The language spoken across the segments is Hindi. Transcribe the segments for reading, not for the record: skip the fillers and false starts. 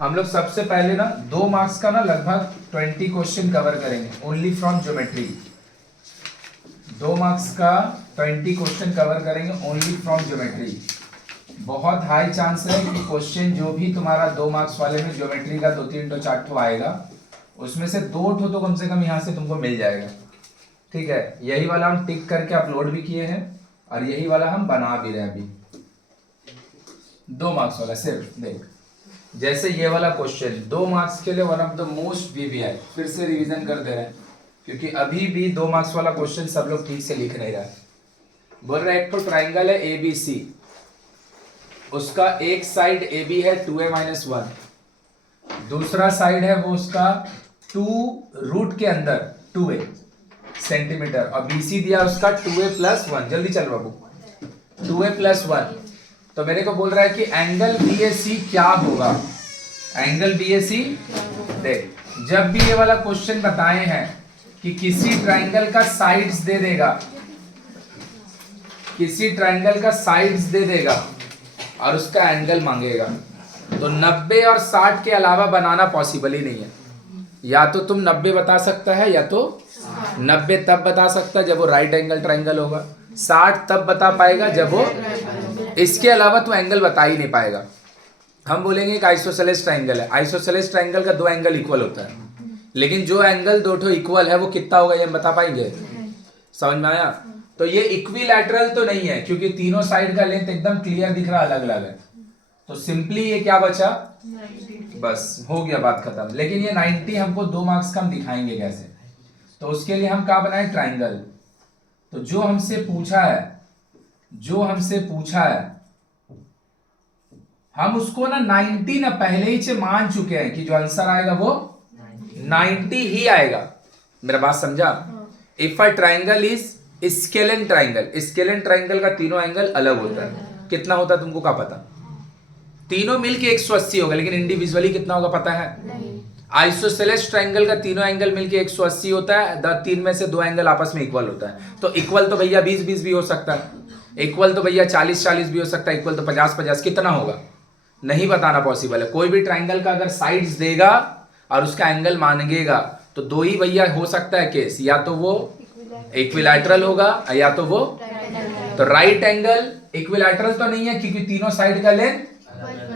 हम लोग सबसे पहले ना 2 मार्क्स का ना लगभग 20 क्वेश्चन कवर करेंगे ओनली फ्रॉम ज्योमेट्री। 2 मार्क्स का 20 क्वेश्चन कवर करेंगे ओनली फ्रॉम ज्योमेट्री। बहुत हाई चांस है कि क्वेश्चन जो भी तुम्हारा 2 मार्क्स वाले में ज्योमेट्री का 2-3 तो 4 ठो आएगा, उसमें से 2 ठो तो कम से कम यहाँ से तुमको मिल जाएगा। ठीक है, यही वाला हम टिक करके अपलोड भी किए हैं और यही वाला हम बना भी रहे हैं अभी। 2 मार्क्स वाला सिर्फ देख, जैसे ये वाला क्वेश्चन 2 मार्क्स के लिए one of the most VVI, फिर से रिवीजन कर दे रहे हैं क्योंकि अभी भी 2 मार्क्स वाला क्वेश्चन सब लोग ठीक से लिख नहीं रहा है। बोल रहे एक तो ट्राइंगल है ए बी सी, उसका एक साइड ए बी है 2a-1, दूसरा साइड है वो उसका 2 रूट के अंदर 2a सेंटीमीटर और बीसी दिया उसका 2a+1। जल्दी चल बाबू, 2a+1। तो मेरे को बोल रहा है कि एंगल BAC क्या होगा। एंगल BAC देख, जब भी ये वाला क्वेश्चन बताए हैं कि किसी ट्राइंगल का साइड्स दे देगा, किसी ट्राइंगल का साइड्स दे देगा और उसका एंगल मांगेगा, तो 90 और 60 के अलावा बनाना पॉसिबल ही नहीं है। या तो तुम 90 बता सकता है या तो 90 तब बता सकता है जब वो राइट एंगल ट्राइंगल होगा, 60 तब बता पाएगा जब वो, इसके अलावा तो एंगल बता ही नहीं पाएगा। हम बोलेंगे कि आइसोसेलेस ट्राइंगल है, आइसोसेलेस ट्राइंगल का 2 एंगल इक्वल होता है, लेकिन जो एंगल 2 ठो इक्वल है वो कितना होगा ये हम बता पाएंगे? समझ में आया? तो ये इक्विलैटरल तो नहीं है क्योंकि तीनों साइड का लेंथ एकदम क्लियर दिख रहा अलग अलग है, तो सिंपली ये क्या बचा, बस हो गया, बात खत्म। लेकिन ये 90 हमको 2 मार्क्स का हम दिखाएंगे कैसे, तो उसके लिए हम क्या बनाए, ट्राइंगल। तो जो हमसे पूछा है, जो हमसे पूछा है हम उसको ना 90 ना पहले ही से मान चुके हैं कि जो आंसर आएगा वो 90 ही आएगा। मेरा बात समझा? If a triangle is scalene triangle, scalene triangle का तीनों एंगल अलग होता है। कितना होता है तुमको क्या पता? तीनों मिलके 180 होगा, लेकिन इंडिविजुअली कितना होगा पता है? आइसोसेलेस ट्राइंगल का तीनों एंगल मिलके 180 होता है, 3 में से 2 एंगल आपस में इक्वल होता है। तो इक्वल तो भैया 20-20 भी हो सकता है, इक्वल तो भैया 40-40 भी हो सकता है, इक्वल तो 50-50, कितना होगा नहीं बताना पॉसिबल है। कोई भी ट्राइंगल का अगर साइड्स देगा और उसका एंगल मांगेगा तो 2 ही भैया हो सकता है केस, या तो वो इक्विलैटरल होगा या तो वो, तो राइट एंगल इक्विलैटरल तो नहीं है क्योंकि तीनों साइड का लेंथ,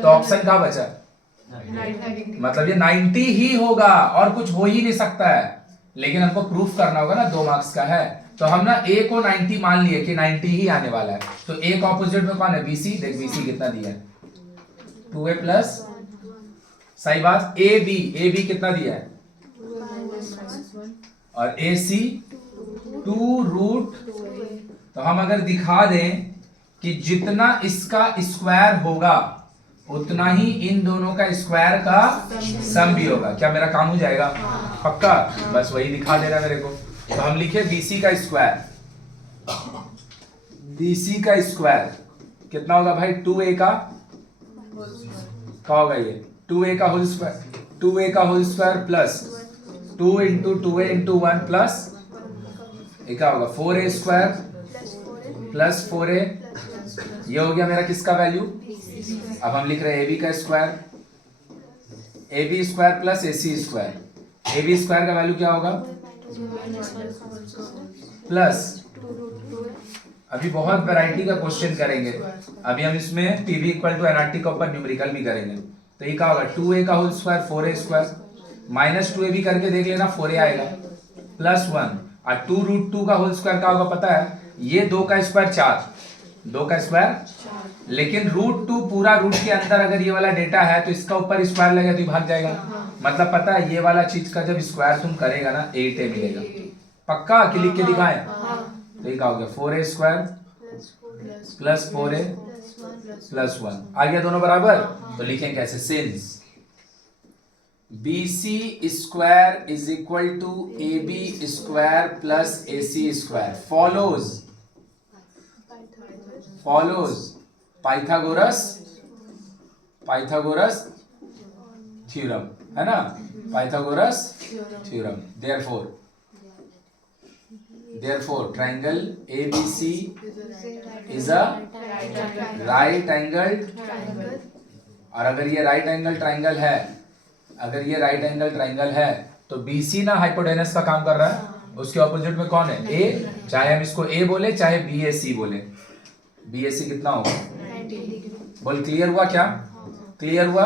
तो ऑप्शन क्या बचा, मतलब ये 90 ही होगा और कुछ हो ही नहीं सकता है। लेकिन हमको प्रूफ करना होगा ना, 2 मार्क्स का है, तो हम ना ए को 90 मान लिए कि 90 ही आने वाला है। तो ए का ऑपोजिट में कौन है, BC। देख BC कितना दिया है, 2a+, सही बात। AB कितना दिया है, और AC 2√। तो हम अगर दिखा दें कि जितना इसका स्क्वायर होगा उतना ही इन दोनों का स्क्वायर का सम भी होगा, क्या मेरा काम हो जाएगा? पक्का, बस वही दिखा देना मेरे को। तो हम लिखे BC का स्क्वायर, BC का स्क्वायर कितना होगा भाई, 2a का क्या होगा ये, 2a का होल स्क्वायर, 2a का whole square plus 2 into 2a into 1 plus क्या होगा 4a स्क्वायर प्लस 4a। ये हो गया मेरा किसका वैल्यू। अब हम लिख रहे हैं AB का square, AB square plus AC square. AB square का वैल्यू क्या होगा, प्लस, अभी बहुत वैरायटी का क्वेश्चन करेंगे, अभी हम इसमें PV इक्वल टू NRT के ऊपर न्यूमेरिकल भी करेंगे। तो ये क्या होगा, 2a का whole square 4a square minus 2a भी करके देख लेना, 4a आएगा प्लस 1, और 2√2 का होल स्क्वायर क्या होगा पता है, ये 2 का स्क्वायर 4, 2 का स्क्वायर, लेकिन √2 पूरा रूट के अंदर अगर ये वाला डेटा है तो इसका ऊपर स्क्वायर लगेगा तो भाग जाएगा। मतलब पता है ये वाला चीज का जब स्क्वायर तुम करेगा ना 8a मिलेगा। पक्का कि लिख के दिखाएं? तो ये क्या हो गया 4a square plus 4a plus 1 आ गया, दोनों बराबर। तो लिखें कैसे, since BC square is equal to AB square plus AC square follows Pythagoras theorem, है ना, Pythagoras theorem. therefore triangle ABC is a right angled और अगर ये राइट एंगल ट्राइंगल है, अगर ये राइट एंगल ट्राइंगल है तो BC ना हाइपोटेनस का काम कर रहा है, उसके ऑपोजिट में कौन है? A, चाहे हम इसको A बोले चाहे BAC बोले। BAC कितना होगा? 90 बोल। क्लियर हुआ क्या? क्लियर हुआ?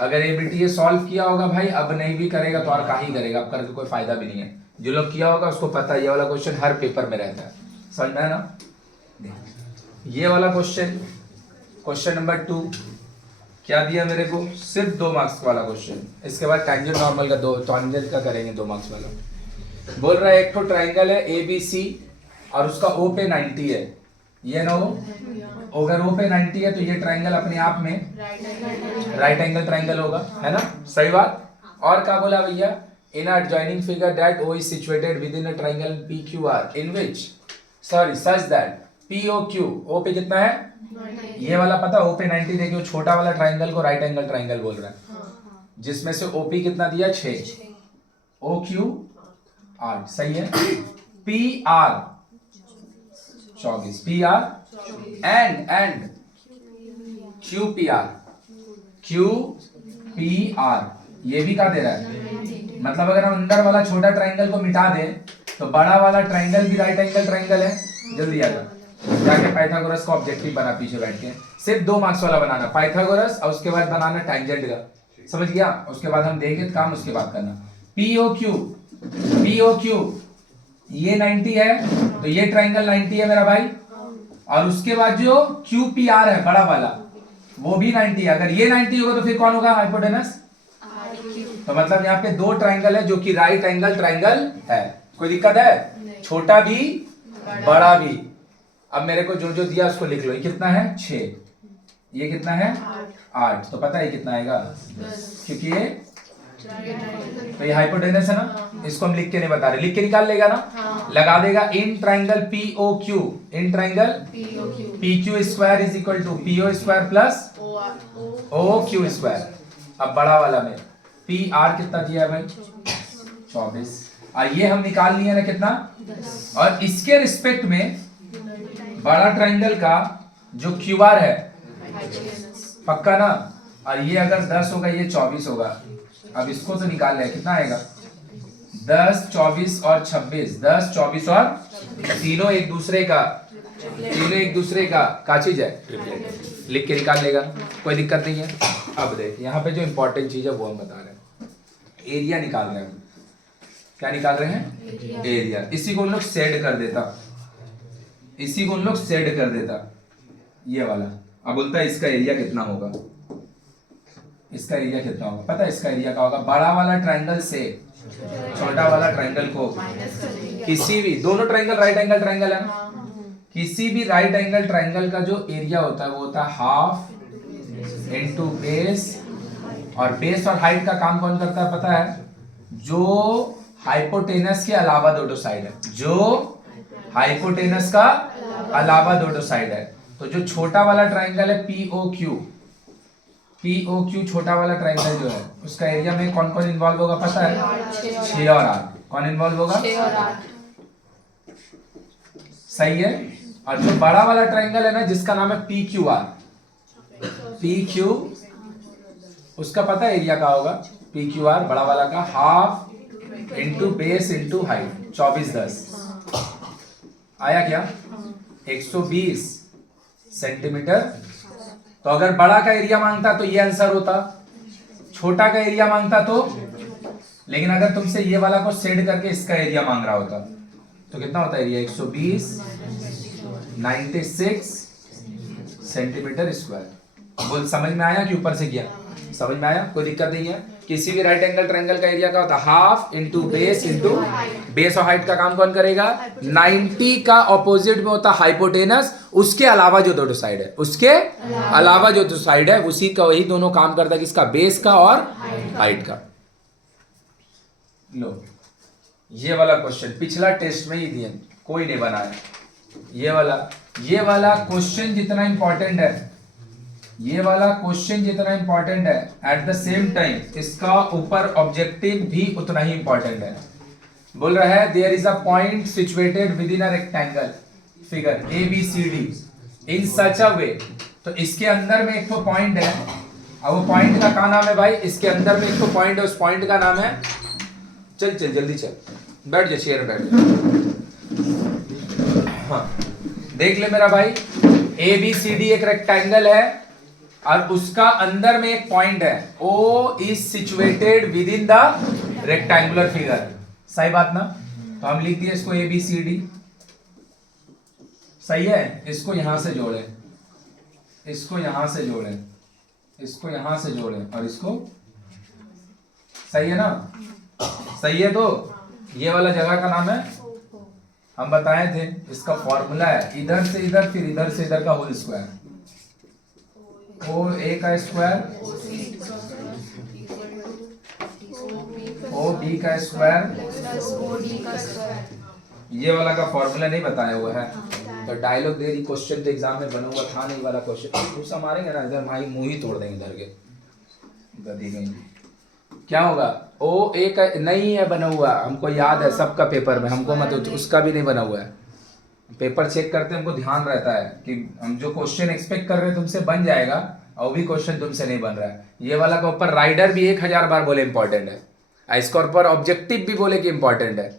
अगर ABTA सॉल्व किया होगा भाई, अब नहीं भी करेगा तो और का ही करेगा, अब करके कोई फायदा भी नहीं है। जो लोग किया होगा उसको पता है ये वाला क्वेश्चन हर पेपर में रहता है, समझ में है ना? ये वाला क्वेश्चन, क्वेश्चन नंबर 2 क्या दिया मेरे को? सिर्फ 2 मार्क्स वाला क्वेश्चन। इसके बाद टैंजेंट नॉर्मल का टैंजेंट का करेंगे 2 मार्क्स वाला। बोल रहा है एक तो ट्राइंगल है ABC और उसका O पे 90 है, ये ना हो। अगर O पे 90 है तो ये ट्राइंगल अपने आप में राइट एंगल ट्राइंगल होगा, है ना? सही बात। और क्या बोला भैया? In a adjoining figure that O is situated within a triangle PQR in which such that POQ, O पे कितना है? ये वाला पता, O पे 90 देखिए, छोटा वाला ट्राइंगल को राइट एंगल ट्राइंगल बोल रहा है, जिसमें से OP कितना दिया? 6, OQ 8, सही है। PR 24, PR एंड QPR ये भी क्या दे रहा है? मतलब अगर हम अंदर वाला छोटा ट्राइंगल को मिटा दें तो बड़ा वाला ट्राइंगल भी राइट एंगल ट्राइंगल है। जल्दी आ जाओ, जाके पाइथागोरस का ऑब्जेक्टिव बना पीछे बैठ के। सिर्फ 2 मार्क्स वाला बनाना पाइथागोरस, और उसके बाद बनाना टैंजेंट का, समझ गया? उसके बाद हम देंगे काम, उसके बाद करना। POQ ये 90 है तो ये ट्राइंगल 90 है मेरा भाई, और उसके बाद जो QPR है बड़ा वाला वो भी 90 है। अगर ये 90 होगा तो फिर कौन होगा? हाइपोटेनस। तो मतलब यहाँ पे 2 ट्राइंगल है जो कि राइट एंगल ट्राइंगल है। कोई दिक्कत है? छोटा भी बड़ा भी। अब मेरे को जो जो दिया उसको लिख लो। ये कितना है? 6, ये कितना है? 8। तो पता है कितना आएगा? क्योंकि ये तो ये हाइपोटेनस है ना, इसको हम लिख के नहीं बता रहे, लिख के निकाल लेगा ना? लगा देगा in triangle POQ, in triangle PQ square is equal to PO square plus OQ square. अब बड़ा वाला में PR कितना दिया है भाई? 24। और ये हम निकाल लिए ना कितना? और इसके रिस्पेक्ट में बड़ा ट्राइंगल का जो QR है, पक्का ना? और ये अगर 10 होगा, ये 24 होगा। अब इसको तो निकाल ले, कितना आएगा? 10, 24 और 26। 10, 24 और तीनों एक दूसरे का चीज है, लिख के निकाल लेगा, कोई दिक्कत नहीं है। अब देख यहाँ पे जो इंपॉर्टेंट चीज है वो हम बता रहे हैं, एरिया निकाल रहे हैं। क्या निकाल रहे हैं? एरिया। इसी को हम लोग सेड कर देता, ये वाला। अब बोलता है इसका एरिया कितना होगा? इसका एरिया कितना होगा? पता है इसका एरिया का होगा? बड़ा वाला ट्राइंगल से छोटा वाला ट्राइंगल को किसी भी, दोनों ट्राइंगल राइट एंगल ट्राइंगल है ना, किसी भी राइट एंगल ट्राइंगल का जो एरिया होता है वो होता है हाफ इनटू बेस। और बेस और हाइट का काम कौन करता है पता है? जो हाइपोटेनस के अलावा दोनों साइड है, जो हाइपोटेनस का अलावा दोनों साइड है। तो जो छोटा वाला ट्राइंगल है POQ छोटा वाला ट्राइंगल जो है, उसका एरिया में कौन कौन इन्वॉल्व होगा पता है? 6 और 8। कौन इन्वॉल्व होगा? 6 और 8। सही है। और जो बड़ा वाला ट्राइंगल है ना, जिसका नाम है PQ, उसका पता है एरिया का होगा? PQR बड़ा वाला का half into base into height, 24 10 आया क्या? 120 सेंटीमीटर। तो अगर बड़ा का एरिया मांगता तो ये आंसर होता, छोटा का एरिया मांगता तो, लेकिन अगर तुमसे ये वाला को सेड करके इसका एरिया मांग रहा होता तो कितना होता एरिया? 120 96 centimetre square. बोल समझ में आया कि ऊपर से किया? समझ में आया? कोई दिक्कत नहीं है। किसी भी राइट एंगल ट्रायंगल का एरिया का होता है हाफ इंटू बेस और हाइट का काम कौन करेगा? 90 का ऑपोजिट में होता हाइपोटेनस, उसके अलावा जो दोनों साइड है, उसके अलावा जो साइड है उसी का वही दोनों काम करता है, किसका? बेस का और हाइट का। लो ये वाला क्वेश्चन पिछला टेस्ट में ही दिया, कोई नहीं बनाया। ये वाला क्वेश्चन जितना इंपॉर्टेंट है, ये वाला क्वेश्चन जितना इंपॉर्टेंट है, एट द सेम टाइम इसका ऊपर ऑब्जेक्टिव भी उतना ही इंपॉर्टेंट है। बोल रहा है there is a point situated within a rectangle figure ABCD in such a way. तो इसके अंदर में एक तो पॉइंट है अब वो पॉइंट का नाम है भाई, इसके अंदर में एक तो पॉइंट है, उस पॉइंट का नाम है, चल चल जल्दी चल, बैठ जा चेयर बैठ जा। हाँ देख ले मेरा भाई, ए बी सी डी एक रेक्टेंगल है और उसका अंदर में एक पॉइंट है, O is situated within the rectangular figure. सही बात ना? तो हम लिख दिए इसको ए बी सी डी। सही है, इसको यहां से जोड़े, इसको यहां से जोड़े, इसको यहां से जोड़े और इसको, सही है ना? सही है। तो ये वाला जगह का नाम है, हम बताए थे, इसका फॉर्मूला है इधर से इधर फिर इधर से इधर का होल स्क्वायर, ओ ए का स्क्वायर ओ बी का स्क्वायर, ये वाला का फॉर्मूला नहीं बताया हुआ है। तो डायलॉग दे दी, क्वेश्चन तो एग्जाम में बना हुआ था नहीं वाला क्वेश्चन, घुसा मारेंगे ना इधर भाई, मुंह ही तोड़ देंगे इधर के गधी गई। क्या होगा? ओ ए का नहीं है बना हुआ, हमको याद है सबका पेपर में, हमको मतलब उसका भी नहीं बना हुआ है। पेपर चेक करते हमको ध्यान रहता है कि हम जो क्वेश्चन एक्सपेक्ट कर रहे हैं तुमसे बन जाएगा, और भी क्वेश्चन तुमसे नहीं बन रहा है। ये वाला का ऊपर राइडर भी 1000 बार बोले इंपॉर्टेंट है, इसके ऊपर ऑब्जेक्टिव भी बोले कि इंपॉर्टेंट है।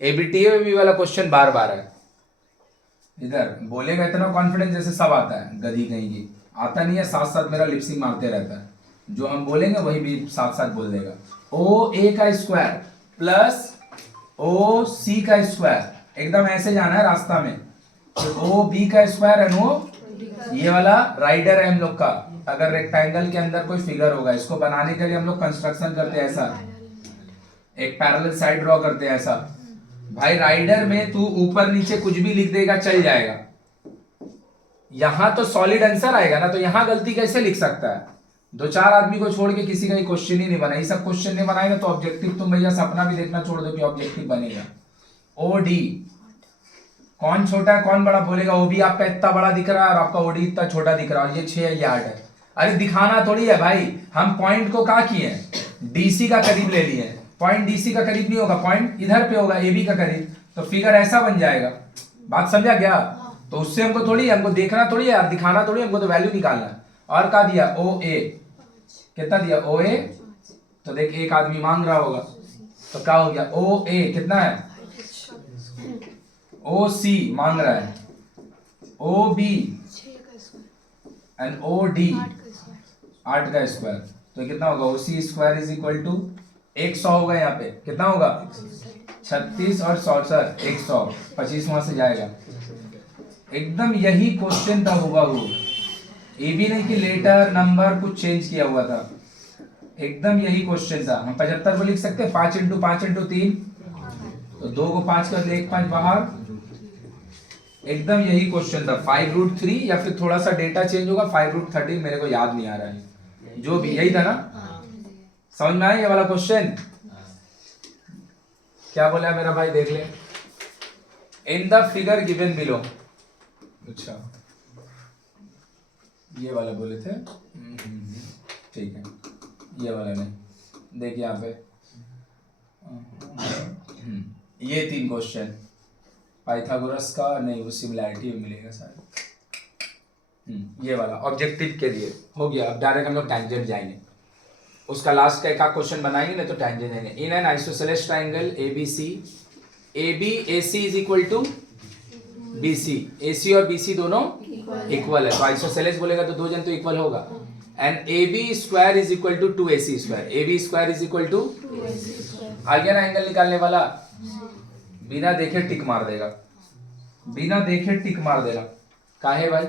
एबीटीए भी वाला क्वेश्चन बार बार है, इधर बोलेगा इतना कॉन्फिडेंस जैसे सब आता है, गधी कहीं की आता नहीं है, साथ साथ मेरा लिपसिंग मारते रहता है, जो हम बोलेंगे वही भी साथ साथ बोल देगा। ओ ए का स्क्वायर प्लस ओ सी का स्क्वायर, एकदम ऐसे जाना है रास्ता में। तो ओ बी का स्क्वायर एंड ओ, ये वाला राइडर है हम लोग का। अगर रेक्टेंगल के अंदर कोई फिगर होगा, इसको बनाने के लिए हम लोग कंस्ट्रक्शन करते हैं ऐसा, एक पैरेलल साइड ड्रॉ करते हैं ऐसा। भाई राइडर में तू ऊपर नीचे कुछ भी लिख देगा चल जाएगा, यहां तो सॉलिड आंसर आएगा ना, तो यहां गलती कैसे लिख सकता है? 2-4 आदमी को छोड़ के किसी का क्वेश्चन ही नहीं बना, ये सब क्वेश्चन नहीं बनाएगा तो ऑब्जेक्टिव तुम भैया सपना भी देखना छोड़ दो कि ऑब्जेक्टिव बनेगा। ओ डी, कौन छोटा है कौन बड़ा? बोलेगा ओ बी आपका इतना बड़ा दिख रहा है और आपका ओडी इतना छोटा दिख रहा है, ये 6 है ये 8 है। अरे दिखाना थोड़ी है भाई, हम पॉइंट को क्या किए, डीसी का करीब ले लिए। पॉइंट डीसी का करीब नहीं होगा, पॉइंट इधर पे होगा एबी का करीब, तो फिगर ऐसा बन जाएगा। बात समझा क्या? तो उससे हमको थोड़ी, हमको देखना थोड़ी है, दिखाना थोड़ी, हमको तो वैल्यू निकालना है। और क्या दिया? ओ ए, कितना दिया? ओ ए, तो देख एक आदमी मांग रहा होगा, तो क्या हो गया? ओ ए कितना है? ओ सी मांग रहा है, O B and O D 8 का स्क्वायर, तो कितना होगा? O C square is equal to 100 होगा। यहाँ पे कितना होगा? 36 और 64 100, 25 वहां से जाएगा। एकदम यही क्वेश्चन था होगा वो, ये भी नहीं कि लेटर नंबर कुछ चेंज किया हुआ था, एकदम यही क्वेश्चन था। हम 75 को लिख सकते हैं 5 × 5 × 3, तो 2 को 5 कर दे, 1 5 बाहर। एकदम यही क्वेश्चन था, 5√3 या फिर थोड़ा सा डेटा चेंज होगा, 5√13 मेरे को याद नहीं आ रहा है, जो भी यही था ना। समझ में आया ये वाला क्वेश्चन? क्या बोला है मेरा भाई? देख ले, in the figure given below. अच्छा ये वाला बोले थे, ठीक है, ये वाला नहीं। देख यहाँ पे ये 3 क्वेश्चन पाइथागोरस का, नहीं वो सिमिलैरिटी में मिलेगा शायद। ये वाला ऑब्जेक्टिव के लिए हो गया। अब डायरेक्ट हम लोग टैंजेंट जाएंगे, उसका लास्ट का एक क्वेश्चन बनाएंगे ना, तो टैंजेंट जाएंगे। In an isosceles triangle ABC, AB AC is equal to BC, AC और BC दोनों इक्वल है, तो आइसोसेलेस बोलेगा तो 2 जन तो इक्वल होगा। And AB square is equal to 2AC square, AB square is equal to, आ गया ना एंगल निकालने वाला? बिना देखे टिक मार देगा, बिना देखे टिक मार देगा। काहे भाई?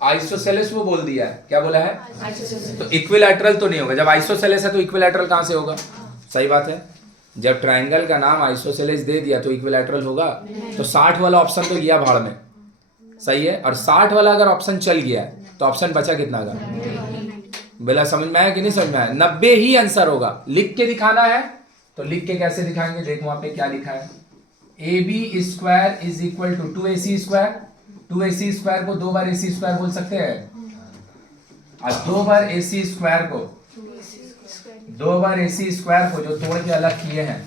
आइसोसेलेस वो बोल दिया है, क्या बोला है? तो इक्विलैटरल तो नहीं होगा, जब आइसोसेलेस है तो इक्विलैटरल कहां से होगा? सही बात है, जब ट्रायंगल का नाम आइसोसेलेस दे दिया तो इक्विलैटरल होगा। तो 60 वाला ऑप्शन तो गया भाड़ में, सही है। और 60 वाला अगर ऑप्शन चल गया तो ऑप्शन बचा कितना का? बोला समझ में आया कि नहीं समझ में आया? 90 ही आंसर होगा। लिख के दिखाना है तो लिख के कैसे दिखाएंगे? देखो वहां पे क्या लिखा है, AB square is equal to 2AC square. 2AC square को 2 बार AC स्क्वायर बोल सकते हैं, और 2 बार AC स्क्वायर को, 2 बार AC स्क्वायर को जो तोड़ के अलग किए हैं,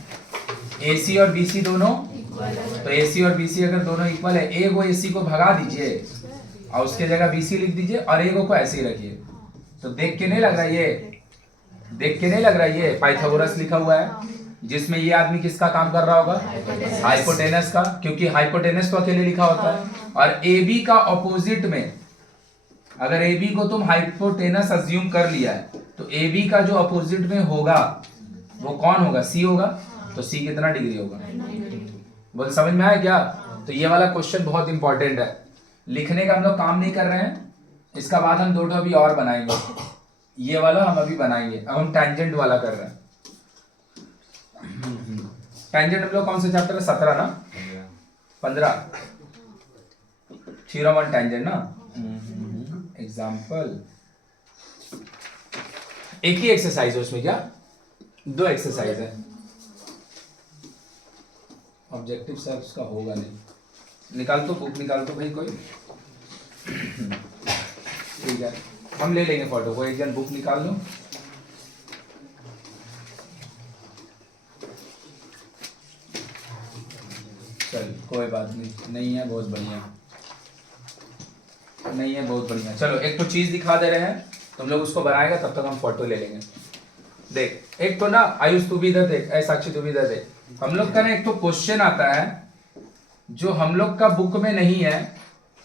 AC और BC दोनों, तो AC और BC अगर दोनों इक्वल है, A को AC को भगा दीजिए और उसके जगह BC लिख दीजिए, और A को ऐसे ही रखिए। तो देख के नहीं लग रहा ये, देख के नहीं लग रहा ये पाइथागोरस लिखा हुआ है, जिसमें ये आदमी किसका काम कर रहा होगा, हाइपोटेनस का, क्योंकि हाइपोटेनस तो अकेले लिखा होता है। और ए बी का ऑपोजिट में, अगर ए बी को तुम हाइपोटेनस अज्यूम कर लिया है तो ए बी का जो अपोजिट में होगा वो कौन होगा, सी होगा। तो सी कितना डिग्री होगा, बोल समझ में आया क्या। तो ये वाला क्वेश्चन बहुत इंपॉर्टेंट है, लिखने का हम लोग काम नहीं कर रहे हैं, इसका बाद हम दो अभी और बनाएंगे, ये वाला हम अभी बनाएंगे। अब हम टैंजेंट वाला कर रहे हैं। टैंजेंट हम लोग कौन सा चैप्टर है, 17 ना, 15 थ्योरम ऑन टैंजेंट ना। एग्जाम्पल एक ही एक्सरसाइज है उसमें, क्या 2 एक्सरसाइज है, ऑब्जेक्टिव सर्च का होगा नहीं। निकाल तो बुक निकाल तो भाई कोई, ठीक है हम ले लेंगे फोटो, कोई एक जन बुक निकाल लो। चल कोई बात नहीं है, बहुत बढ़िया नहीं है, बहुत बढ़िया। चलो एक तो चीज दिखा दे रहे हैं, तुम लोग उसको बनाएगा, तब तक हम फोटो ले लेंगे। देख एक तो ना आयुष तू भी इधर देख, साक्षी तू भी इधर देख, हम लोग का ना एक तो क्वेश्चन आता है जो हम लोग का बुक में नहीं है,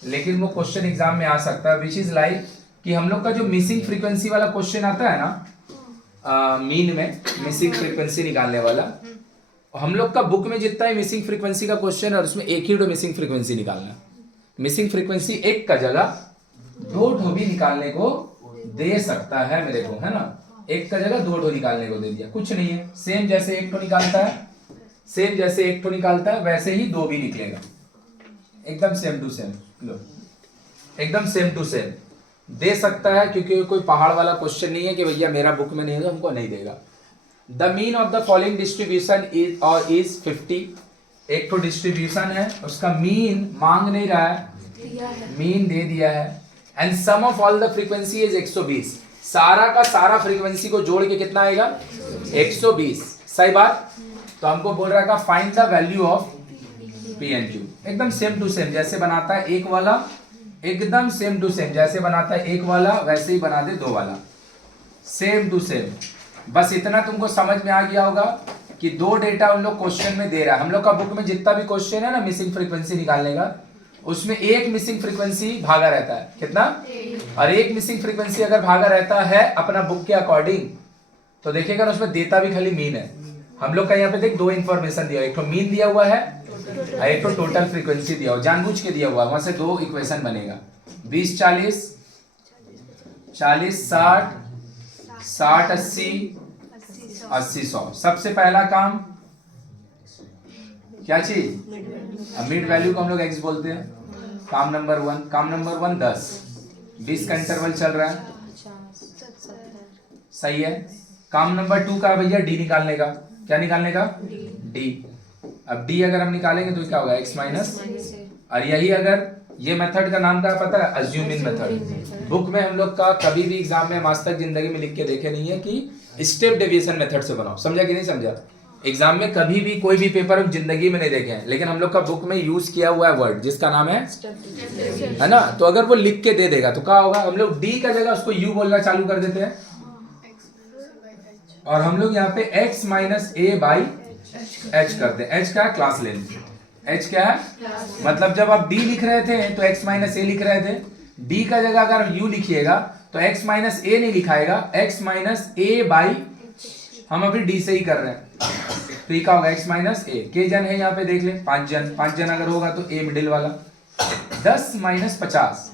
लेकिन वो क्वेश्चन एग्जाम में आ सकता है, विच इज लाइक कि हम लोग का जो मिसिंग फ्रीक्वेंसी वाला क्वेश्चन आता है ना, मीन में मिसिंग फ्रीक्वेंसी निकालने वाला, हम लोग का बुक में जितना ही मिसिंग फ्रीक्वेंसी का क्वेश्चन है उसमें एक ही मिसिंग फ्रीक्वेंसी निकालना है। मिसिंग फ्रीक्वेंसी एक का जगह 2 भी निकालने को दे सकता है मेरे को, है ना, एक का जगह 2 निकालने को दे दिया, कुछ नहीं है, सेम जैसे एक निकालता है, सेम जैसे एक निकालता है वैसे ही 2 भी निकलेगा, एकदम सेम टू सेम। लो एकदम सेम टू सेम दे सकता है, क्योंकि कोई पहाड़ वाला क्वेश्चन नहीं है कि भैया मेरा बुक में नहीं है तो हमको नहीं देगा। The mean of the following distribution is और इज 50, एक तो डिस्ट्रीब्यूशन है, उसका मीन मांग नहीं रहा है, मीन दे दिया है, and sum of all the frequency is 120, सारा का सारा फ्रीक्वेंसी को जोड़ के कितना आएगा 120, सही बात। तो हमको बोल रहा है find the value of P and Q, एकदम सेम टू सेम जैसे बनाता है एक वाला, एकदम सेम टू सेम जैसे बनाता है एक वाला वैसे ही बना दे 2 वाला, सेम टू सेम। बस इतना तुमको समझ में आ गया होगा कि 2 डेटा उन लोग क्वेश्चन में दे रहा है। हम लोग का बुक में जितना भी क्वेश्चन है ना मिसिंग फ्रीक्वेंसी निकालने का, उसमें एक मिसिंग फ्रीक्वेंसी भागा रहता है, कितना, और एक मिसिंग फ्रीक्वेंसी अगर भागा रहता है अपना बुक के अकॉर्डिंग, तो देखिएगा ना उसमें देता भी खाली मीन है। हम लोग का यहाँ पे देख 2 इंफॉर्मेशन दिया, एक तो मीन दिया हुआ है और एक तो टोटल फ्रीक्वेंसी दिया हुआ, जानबूझ के दिया हुआ, वहां से 2 इक्वेशन बनेगा, 20 40 40 60 60 80 80 100। सबसे पहला काम क्या चीज, मिड वैल्यू को हम लोग x बोलते हैं। काम नंबर 1, काम नंबर 1 10 20 का इंटरवल चल रहा है, सही है। काम नंबर 2 का भैया डी निकालने का, क्या निकालने का, डी। अब डी अगर हम निकालेंगे तो क्या होगा x माइनस, और यही अगर ये मेथड का नाम क्या पता है, अज्यूमिंग मेथड। बुक में हम लोग का कभी भी एग्जाम में आज तक जिंदगी में लिख के देखे नहीं है कि स्टेप डेविएशन मेथड से बनाओ, समझा कि नहीं समझा। एग्जाम में कभी भी कोई भी पेपर हम जिंदगी में नहीं देखे हैं, लेकिन हम लोग का बुक में यूज किया हुआ है वर्ड जिसका नाम है ना। तो अगर वो लिख के दे देगा तो क्या होगा, हम लोग डी का जगह उसको यू बोलना चालू कर देते हैं, और हम लोग यहाँ पे x minus A by H करते हैं। एच क्या है, क्लास लेंथ। एच क्या है, मतलब जब आप डी लिख रहे थे तो x माइनस ए लिख रहे थे, डी का जगह अगर u लिखिएगा तो x माइनस ए नहीं लिखाएगा, x माइनस ए बाई, हम अभी डी से ही कर रहे हैं, तो ये क्या होगा x माइनस ए। के जन है यहाँ पे देख ले, 5 जन, 5 जन अगर होगा तो a मिडिल वाला, 10 माइनस 50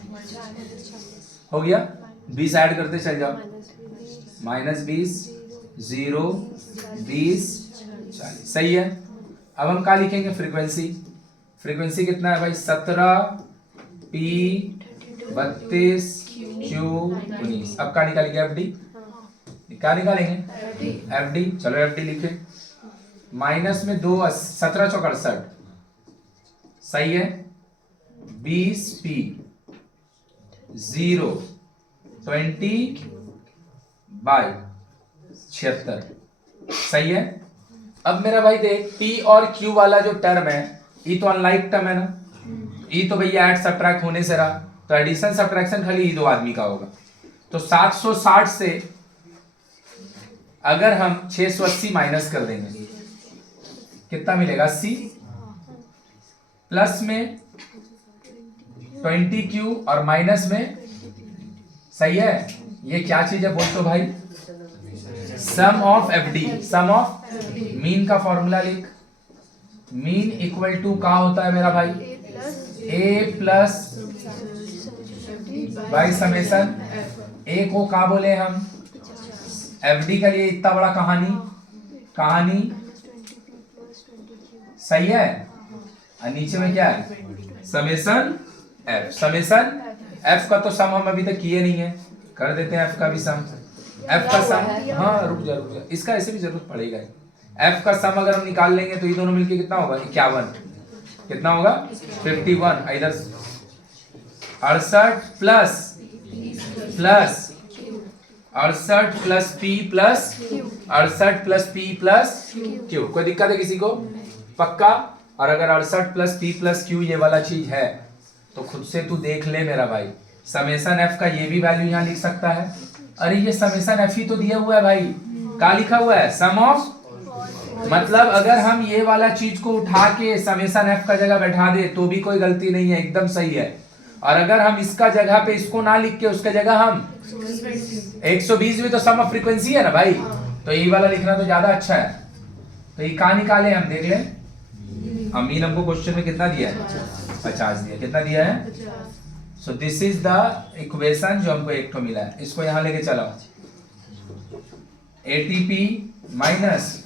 हो गया, 20 ऐड करते चल जाओ, माइनस 20 0 20 40, सही है। अब हम क्या लिखेंगे, फ्रीक्वेंसी। फ्रीक्वेंसी कितना है भाई, 17 पी 32 क्यू 19। अब क्या निकालेंगे, एफ डी, क्या निकालेंगे, एफ डी। चलो एफ डी लिखे, माइनस में 2 17 चौक 68, सही है। 20 पी 0 20 बाई 76, सही है। अब मेरा भाई देख P और Q वाला जो टर्म है ये तो अनलाइक टर्म है ना, ये तो भैया ऐड सब्ट्रैक्ट होने से रहा, तो एडिशन सब्ट्रैक्शन खाली ये 2 आदमी का होगा। तो 760 से अगर हम 680 माइनस कर देंगे कितना मिलेगा? 80 प्लस में 20Q और माइनस में, सही है। ये क्या चीज है बोल तो भाई? Sum of FD, sum of mean का फॉर्मूला लिख। मीन इक्वल टू क्या होता है मेरा भाई? A plus by summation A को क्या बोले हम? एफडी के लिए इतना बड़ा कहानी सही है। और नीचे में क्या है? Summation F. समेसन एफ का तो सम हम अभी तक किए नहीं है, कर देते हैं एफ का भी सम। एफ का सम, हाँ रुक जा, इसका ऐसे भी जरूरत पड़ेगा। एफ का सम अगर हम निकाल लेंगे तो ये दोनों मिलके कितना होगा? 51। कितना होगा? 51। इधर 68 plus 68 plus P plus Q. कोई दिक्कत है किसी को? पक्का? और अगर 68 प्लस पी प्लस क्यू ये वाला चीज है तो खुद से तू देख ले मेरा भाई। समेसन एफ का ये भी वैल्यू यहाँ लिख सकता है। अरे ये समेसन एफ ही तो दिया हुआ है भाई। क्या लिखा हुआ है? सम ऑफ, मतलब अगर हम ये वाला चीज को उठा के समेसन एफ का जगह बैठा दे तो भी कोई गलती नहीं है, एकदम सही है। और अगर हम इसका जगह पे इसको ना लिख के उसका जगह हम 120 भी तो सम ऑफ फ्रीक्वेंसी है ना भाई, तो ये वाला लिखना तो ज्यादा अच्छा है। तो ये कहाँ निकाले हम देख ले। अमीन हमको क्वेश्चन में कितना दिया है? 50 दिया। कितना दिया है? So this is the equation जो हमको एक तो मिला है। इसको यहां लेके चलो। ATP माइनस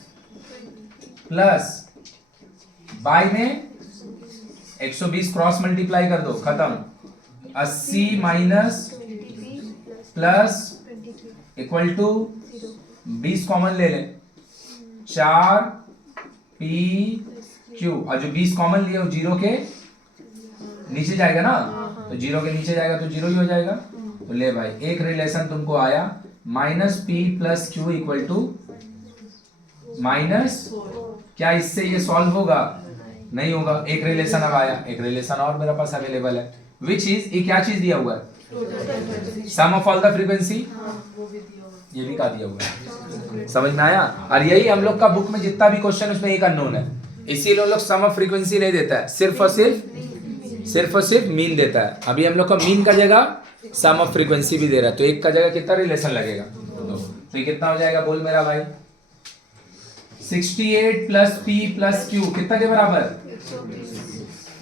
प्लस बाय में 120 क्रॉस मल्टीप्लाई कर दो, खत्म। 80 minus plus equal to 20 common ले ले, 4PQ। और जो 20 कॉमन लिए वो जीरो के नीचे जाएगा ना, तो जीरो के नीचे जाएगा तो जीरो ही हो जाएगा। तो ले भाई, एक रिलेशन तुमको आया minus P plus Q equal to minus. क्या इससे ये सॉल्व होगा? नहीं होगा। एक रिलेशन अब आया, एक रिलेशन और मेरे पास अवेलेबल है, विच इज, ये क्या चीज दिया हुआ है? सम ऑफ ऑल द फ्रीक्वेंसी। ये भी क्या दिया हुआ है? समझ में आया? और यही हम लोग का बुक में जितना भी क्वेश्चन उसमें एक अननोन है, इसीलिए हम लोग सम ऑफ फ्रीक्वेंसी नहीं देता है, सिर्फ और सिर्फ मीन देता है। अभी हम लोग का मीन का जगह सम ऑफ फ्रीक्वेंसी भी दे रहा है, तो एक का जगह कितना रिलेशन लगेगा? तो ये कितना हो जाएगा बोल मेरा भाई? 68 प्लस पी प्लस क्यू कितना के बराबर?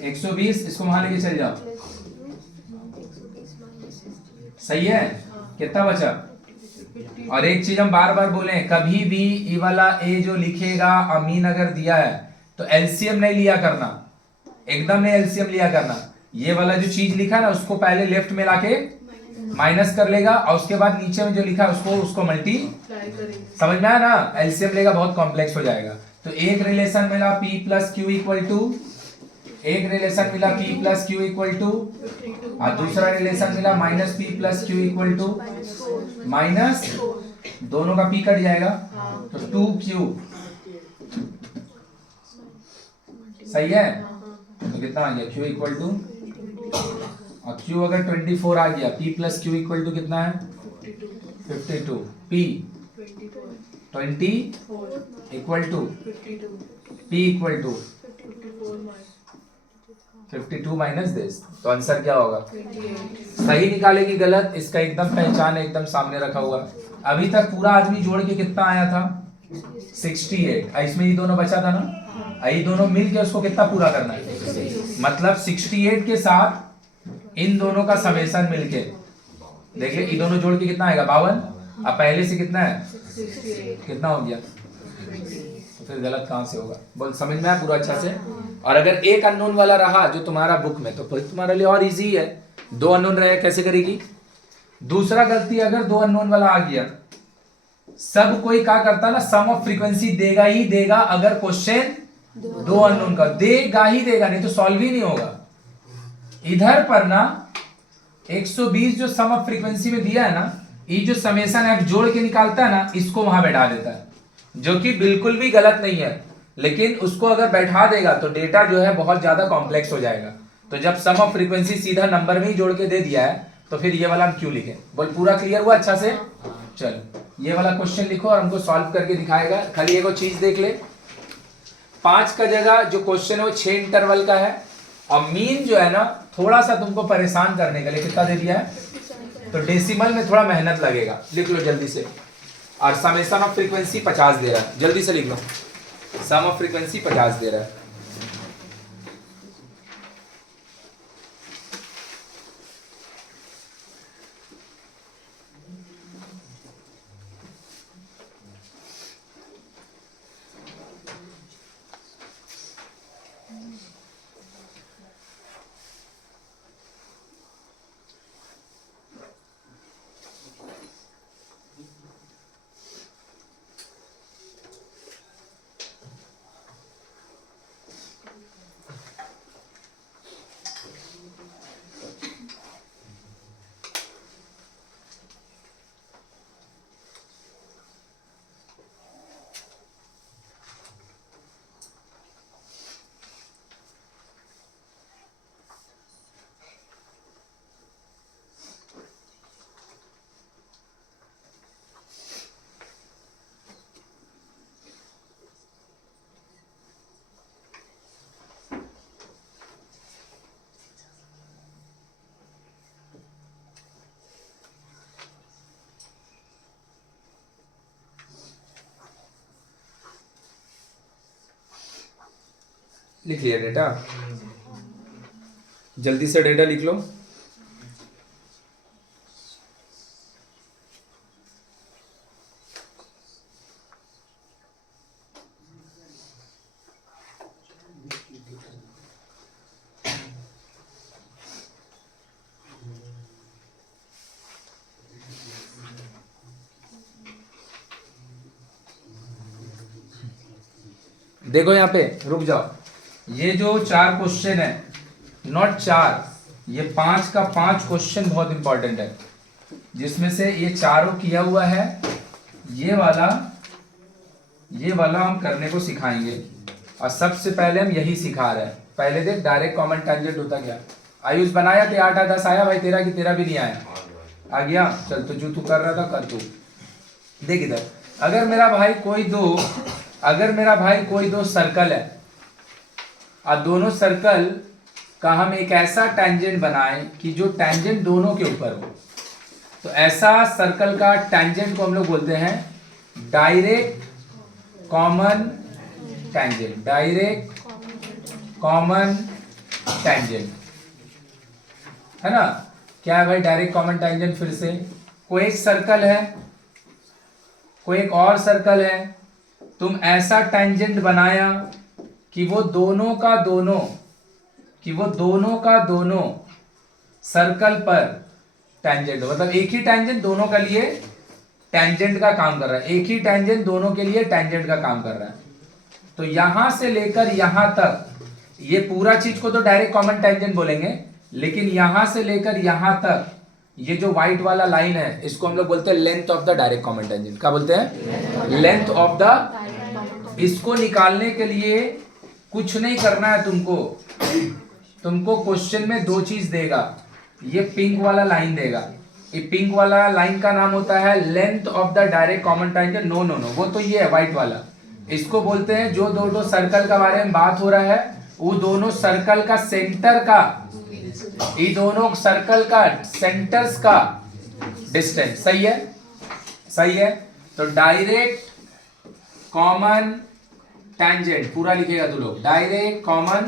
120। इसको वहां लेके चल जाओ, सही है। कितना बचा? और एक चीज हम बार बार बोले, कभी भी ये वाला ए जो लिखेगा अमीन अगर दिया है तो एलसीएम नहीं लिया करना, एकदम नहीं एलसीएम लिया करना। ये वाला जो चीज लिखा ना उसको पहले लेफ्ट में लाके माइनस कर लेगा और उसके बाद नीचे में जो लिखा है उसको मल्टी, समझ में आया ना? एलसीएम लेगा बहुत कॉम्प्लेक्स हो जाएगा। तो एक रिलेशन मिला P plus Q equal to, एक रिलेशन मिला P plus Q equal to, और दूसरा रिलेशन मिला minus P plus Q equal to minus, दोनों का P कट जाएगा तो 2Q, सही है। तो कितना आ गया? Q इक्वल टू, और Q अगर 24 आ गया, P plus Q equal to कितना है? 52। P 20 equal to P equal to 52 minus this, तो आंसर क्या होगा? सही निकालेगी गलत, इसका एकदम पहचान एकदम सामने रखा हुआ। अभी तक पूरा आदमी जोड़ के कितना आया था? 68। इसमें ये दोनों बचा था ना, ये दोनों मिल के उसको कितना पूरा करना है? मतलब 68 के साथ इन दोनों का समेशन मिलके देख ले, ये दोनों जोड़ के कितना आएगा? 52। अब पहले से कितना है? कितना हो गया? तो फिर गलत कहां से होगा बोल? समझ में आया पूरा अच्छा से? और अगर एक अननोन वाला रहा जो तुम्हारा बुक में, तो फिर तुम्हारे लिए और इजी है। दो अननोन रहे कैसे करेगी? दूसरा गलती, अगर दो अननोन वाला आ गया, सब कोई क्या करता ना, सम ऑफ फ्रीक्वेंसी देगा ही देगा। अगर क्वेश्चन दो अननोन का देगा ही देगा, नहीं तो सॉल्व ही नहीं होगा। इधर पर ना 120 जो सम ऑफ फ्रीक्वेंसी में दिया है ना, ये जो समेशन एफ जोड़ के निकालता है ना, इसको वहां बैठा देता है, जो कि बिल्कुल भी गलत नहीं है। लेकिन उसको अगर बैठा देगा तो डेटा जो है बहुत ज्यादा कॉम्प्लेक्स हो जाएगा। तो जब सम ऑफ फ्रीक्वेंसी सीधा नंबर में ही जोड़ के दे दिया है तो फिर ये वाला हम क्यों लिखें? बोल पूरा क्लियर हुआ अच्छा से? चल ये वाला क्वेश्चन लिखो और हमको सॉल्व करके दिखाएगा। खाली एक चीज देख ले, 5 का जगह जो क्वेश्चन है वो 6 इंटरवल का है, और मीन जो है ना थोड़ा सा तुमको परेशान करने के लिए कितना दे दिया है, तो डेसिमल में थोड़ा मेहनत लगेगा। लिख लो जल्दी से। और समेशन ऑफ फ्रीक्वेंसी 50 दे रहा है, जल्दी से लिख लो। सम ऑफ फ्रीक्वेंसी 50 दे रहा है। लिख लिया डेटा? जल्दी से डेटा लिख लो। देखो यहाँ पे रुक जाओ, ये जो 4 क्वेश्चन है, नॉट 4, ये 5 का 5 क्वेश्चन बहुत इंपॉर्टेंट है, जिसमें से ये चारों किया हुआ है। ये वाला हम करने को सिखाएंगे, और सबसे पहले हम यही सिखा रहे हैं। पहले देख डायरेक्ट कॉमन टेंजेंट होता क्या। आयुष बनाया थे 8 10 आया भाई, तेरा की तेरा भी नहीं आया? आ गया? चल तो जो तू कर रहा था कर तू। देख इधर, अगर मेरा भाई कोई दो सर्कल है, और दोनों सर्कल का हम एक ऐसा टेंजेंट बनाएं कि जो टेंजेंट दोनों के ऊपर हो, तो ऐसा सर्कल का टेंजेंट को हम लोग बोलते हैं direct common tangent. Direct common tangent है ना? क्या है भाई डायरेक्ट कॉमन टेंजेंट? फिर से कोई एक सर्कल है, कोई एक और सर्कल है, तुम ऐसा टेंजेंट बनाया कि वो दोनों का दोनों सर्कल पर टेंजेंट, मतलब एक ही टेंजेंट दोनों के लिए टेंजेंट का काम कर रहा है। एक ही टेंजेंट दोनों के लिए टेंजेंट का काम कर रहा है। तो यहां से लेकर यहां तक, ये पूरा चीज को तो डायरेक्ट कॉमन टेंजेंट बोलेंगे, लेकिन यहां से लेकर यहां तक ये जो व्हाइट वाला लाइन है, इसको हम लोग बोलते हैं length of the direct common tangent. क्या बोलते हैं? Length of the. इसको निकालने के लिए कुछ नहीं करना है तुमको क्वेश्चन में 2 चीज देगा। ये पिंक वाला लाइन देगा, ये पिंक वाला लाइन का नाम होता है length of the direct common tangent. No वो तो ये है व्हाइट वाला, इसको बोलते हैं जो दो सर्कल का बारे में बात हो रहा है, वो दोनों सर्कल का सेंटर का, ये दोनों सर्कल का सेंटर्स का डिस्टेंस। सही है। तो डायरेक्ट कॉमन टेंजेंट पूरा लिखेगा तू लोग। डायरेक्ट कॉमन,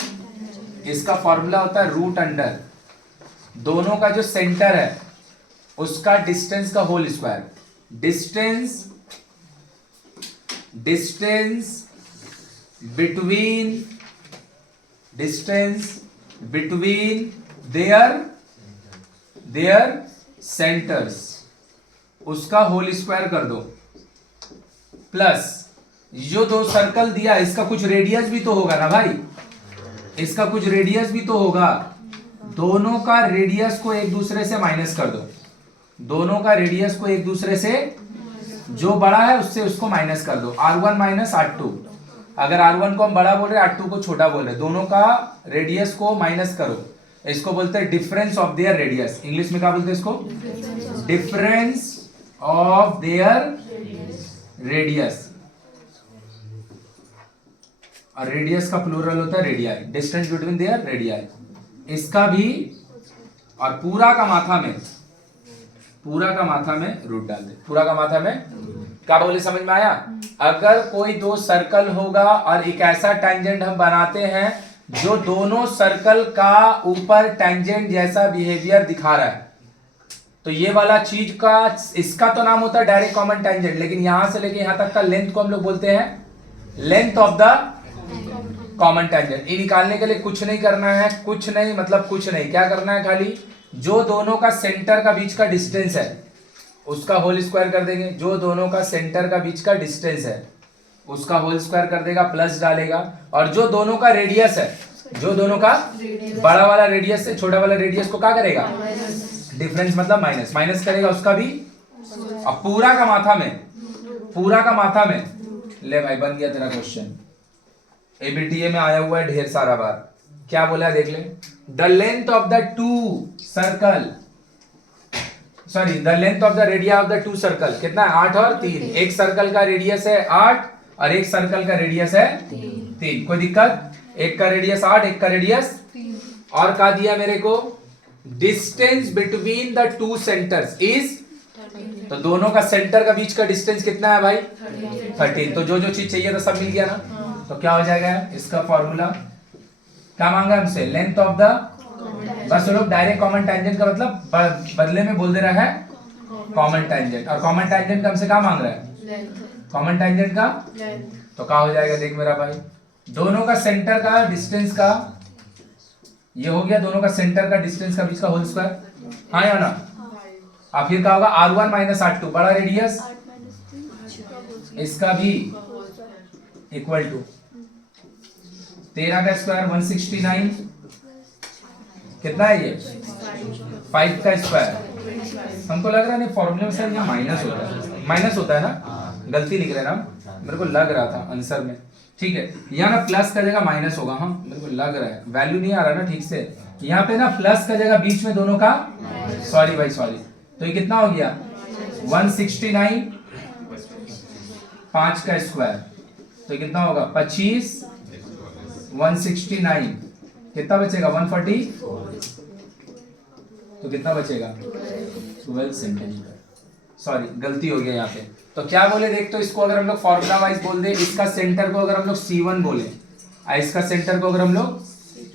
इसका फॉर्मूला होता है रूट अंडर दोनों का जो सेंटर है उसका डिस्टेंस का whole square. Distance between their centres, उसका होल स्क्वायर कर दो, प्लस जो 2 सर्कल दिया इसका कुछ रेडियस भी तो होगा ना भाई, इसका कुछ रेडियस भी तो होगा। दोनों का रेडियस को एक दूसरे से माइनस कर दो, दोनों का रेडियस को एक दूसरे से, जो बड़ा है उससे उसको माइनस कर दो। R1 माइनस R2, अगर R1 को हम बड़ा बोल रहे हैं R2 को छोटा बोल रहे हैं, दोनों का रेडियस को माइनस करो। इसको बोलते हैं difference of their radius. English में क्या बोलते हैं इसको? Difference of their radius. और रेडियस का प्लूरल होता है radii, distance between there radii. इसका भी और पूरा का माथा में रूट डाल दे। पूरा का माथा में क्या बोले, समझ में आया? अगर कोई दो सर्कल होगा और एक ऐसा टेंजेंट हम बनाते हैं जो दोनों सर्कल का ऊपर टेंजेंट जैसा बिहेवियर दिखा रहा है, तो ये वाला चीज का, इसका तो नाम होता है डायरेक्ट कॉमन टेंजेंट, लेकिन यहां से लेके यहां तक का लेंथ को हम लोग बोलते हैं length of the common tangent. ये निकालने के लिए कुछ नहीं करना है, कुछ नहीं मतलब कुछ नहीं, क्या करना है, खाली जो दोनों का सेंटर का बीच का डिस्टेंस है उसका होल स्क्वायर कर देंगे। जो दोनों का सेंटर का बीच का डिस्टेंस है उसका होल स्क्वायर कर देगा, प्लस डालेगा। और जो दोनों का रेडियस है, जो दोनों का बड़ा वाला रेडियस से छोटा वाला रेडियस को क्या करेगा, डिफरेंस मतलब माइनस, माइनस करेगा उसका भी। अब पूरा का माथा में ले भाई, बन गया तेरा क्वेश्चन। एबीटीए में आया हुआ है ढेर सारा बार। क्या बोला देख ले, the length of the two circle, sorry the length of the radii of the two circle कितना है, 8 और 3। एक सर्कल का रेडियस है 8 और एक सर्कल का रेडियस है 3। कोई दिक्कत? एक का रेडियस 8, एक का रेडियस 3। और क्या दिया मेरे को, distance between the two centres is, तो दोनों का सेंटर का बीच का डिस्टेंस कितना है भाई, 13। तो जो जो चीज चाहिए था सब मिल गया ना। तो क्या हो जाएगा इसका फॉर्मूला, क्या मांगा हमसे, लेंथ ऑफ द, बस लोग डायरेक्ट कॉमन टेंजेंट का मतलब बदले में बोल दे रहा है कॉमन टेंजेंट। और कॉमन टेंजेंट का हमसे क्या मांग रहा है, कॉमन टेंजेंट का। तो क्या हो जाएगा देख मेरा भाई, दोनों का सेंटर का डिस्टेंस का, ये हो गया दोनों का सेंटर का डिस्टेंस का बीच का होल स्क्वायर, हाँ या ना। अब फिर क्या होगा, R1 माइनस R2 बड़ा रेडियस, इसका भी इक्वल टू 13 का स्क्वायर 169, कितना है ये 5 का स्क्वायर। हमको लग रहा है नहीं फॉर्मूले में सर यहाँ माइनस होता है ना, गलती लिख रहे हैं ना, मेरे को लग रहा था आंसर में। ठीक है, यहाँ ना प्लस का जगह माइनस होगा, हाँ मेरे को लग रहा है, वैल्यू नहीं आ रहा ना ठीक से। यहाँ पे ना प्लस का जगह बीच में दोनों का, सॉरी भाई सॉरी, तो ये कितना हो गया 169, 5 का स्क्वायर, तो ये कितना होगा 25, 169 कितना बचेगा 140, तो कितना बचेगा 12 सेंटीमीटर। सॉरी गलती हो गया यहाँ पे। तो क्या बोले देख, तो इसको अगर हम लोग फॉर्मूला वाइज बोल दे, इसका सेंटर को अगर हम लोग C1 बोले, इसका सेंटर को अगर हम लोग,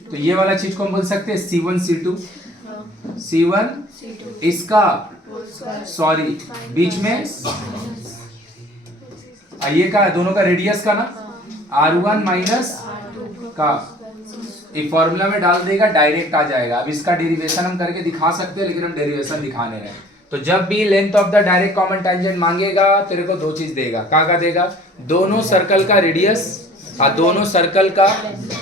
तो ये वाला चीज को हम बोल सकते हैं C1 C2, C1 इसका, सॉरी बीच में ये का दोनों का रेडियस का ना R1 माइनस का, एक फॉर्मूला में डाल देगा डायरेक्ट आ जाएगा। अब इसका डेरिवेशन हम करके दिखा सकते हैं, लेकिन हम डेरिवेशन दिखाने रहे। तो जब भी length of the direct common tangent मांगेगा तेरे को दो चीज देगा, क्या देगा, दोनों सर्कल का रेडियस और दोनों सर्कल का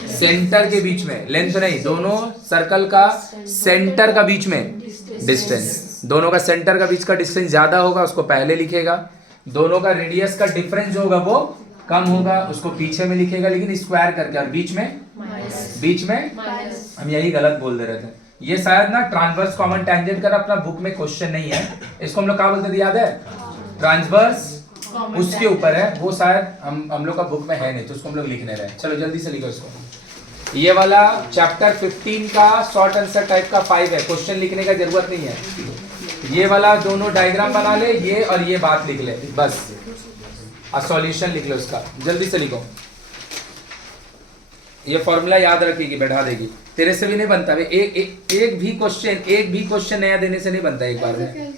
सेंटर के बीच में, लेंथ नहीं, दोनों सर्कल का सेंटर का बीच में डिस्टेंस। दोनों का सेंटर का बीच का डिस्टेंस ज्यादा होगा उसको पहले लिखेगा, दोनों का रेडियस का डिफरेंस जो होगा वो कम होगा उसको पीछे में लिखेगा, लेकिन स्क्वायर करके। और बीच में हम यही गलत बोल दे रहे थे। ये शायद ना ट्रांसवर्स कॉमन टेंजेंट का अपना बुक में क्वेश्चन नहीं है, इसको हम लोग क्या बोलते थे याद है, ट्रांसवर्स उसके ऊपर है, वो शायद हम लोग का बुक में है नहीं, तो उसको हम लोग लिखने रहे। चलो जल्दी से लिखो इसको। ये वाला चैप्टर 15 का शॉर्ट आंसर टाइप का 5 है, क्वेश्चन लिखने का जरूरत नहीं है। ये वाला दोनों डायग्राम बना ले, ये और ये बात लिख ले बस, और सॉल्यूशन लिख लो इसका, जल्दी से लिखो। ये फॉर्मूला याद रखेगी, बैठा देगी, तेरे से भी नहीं बनता। एक भी क्वेश्चन नया देने से नहीं बनता एक बार में।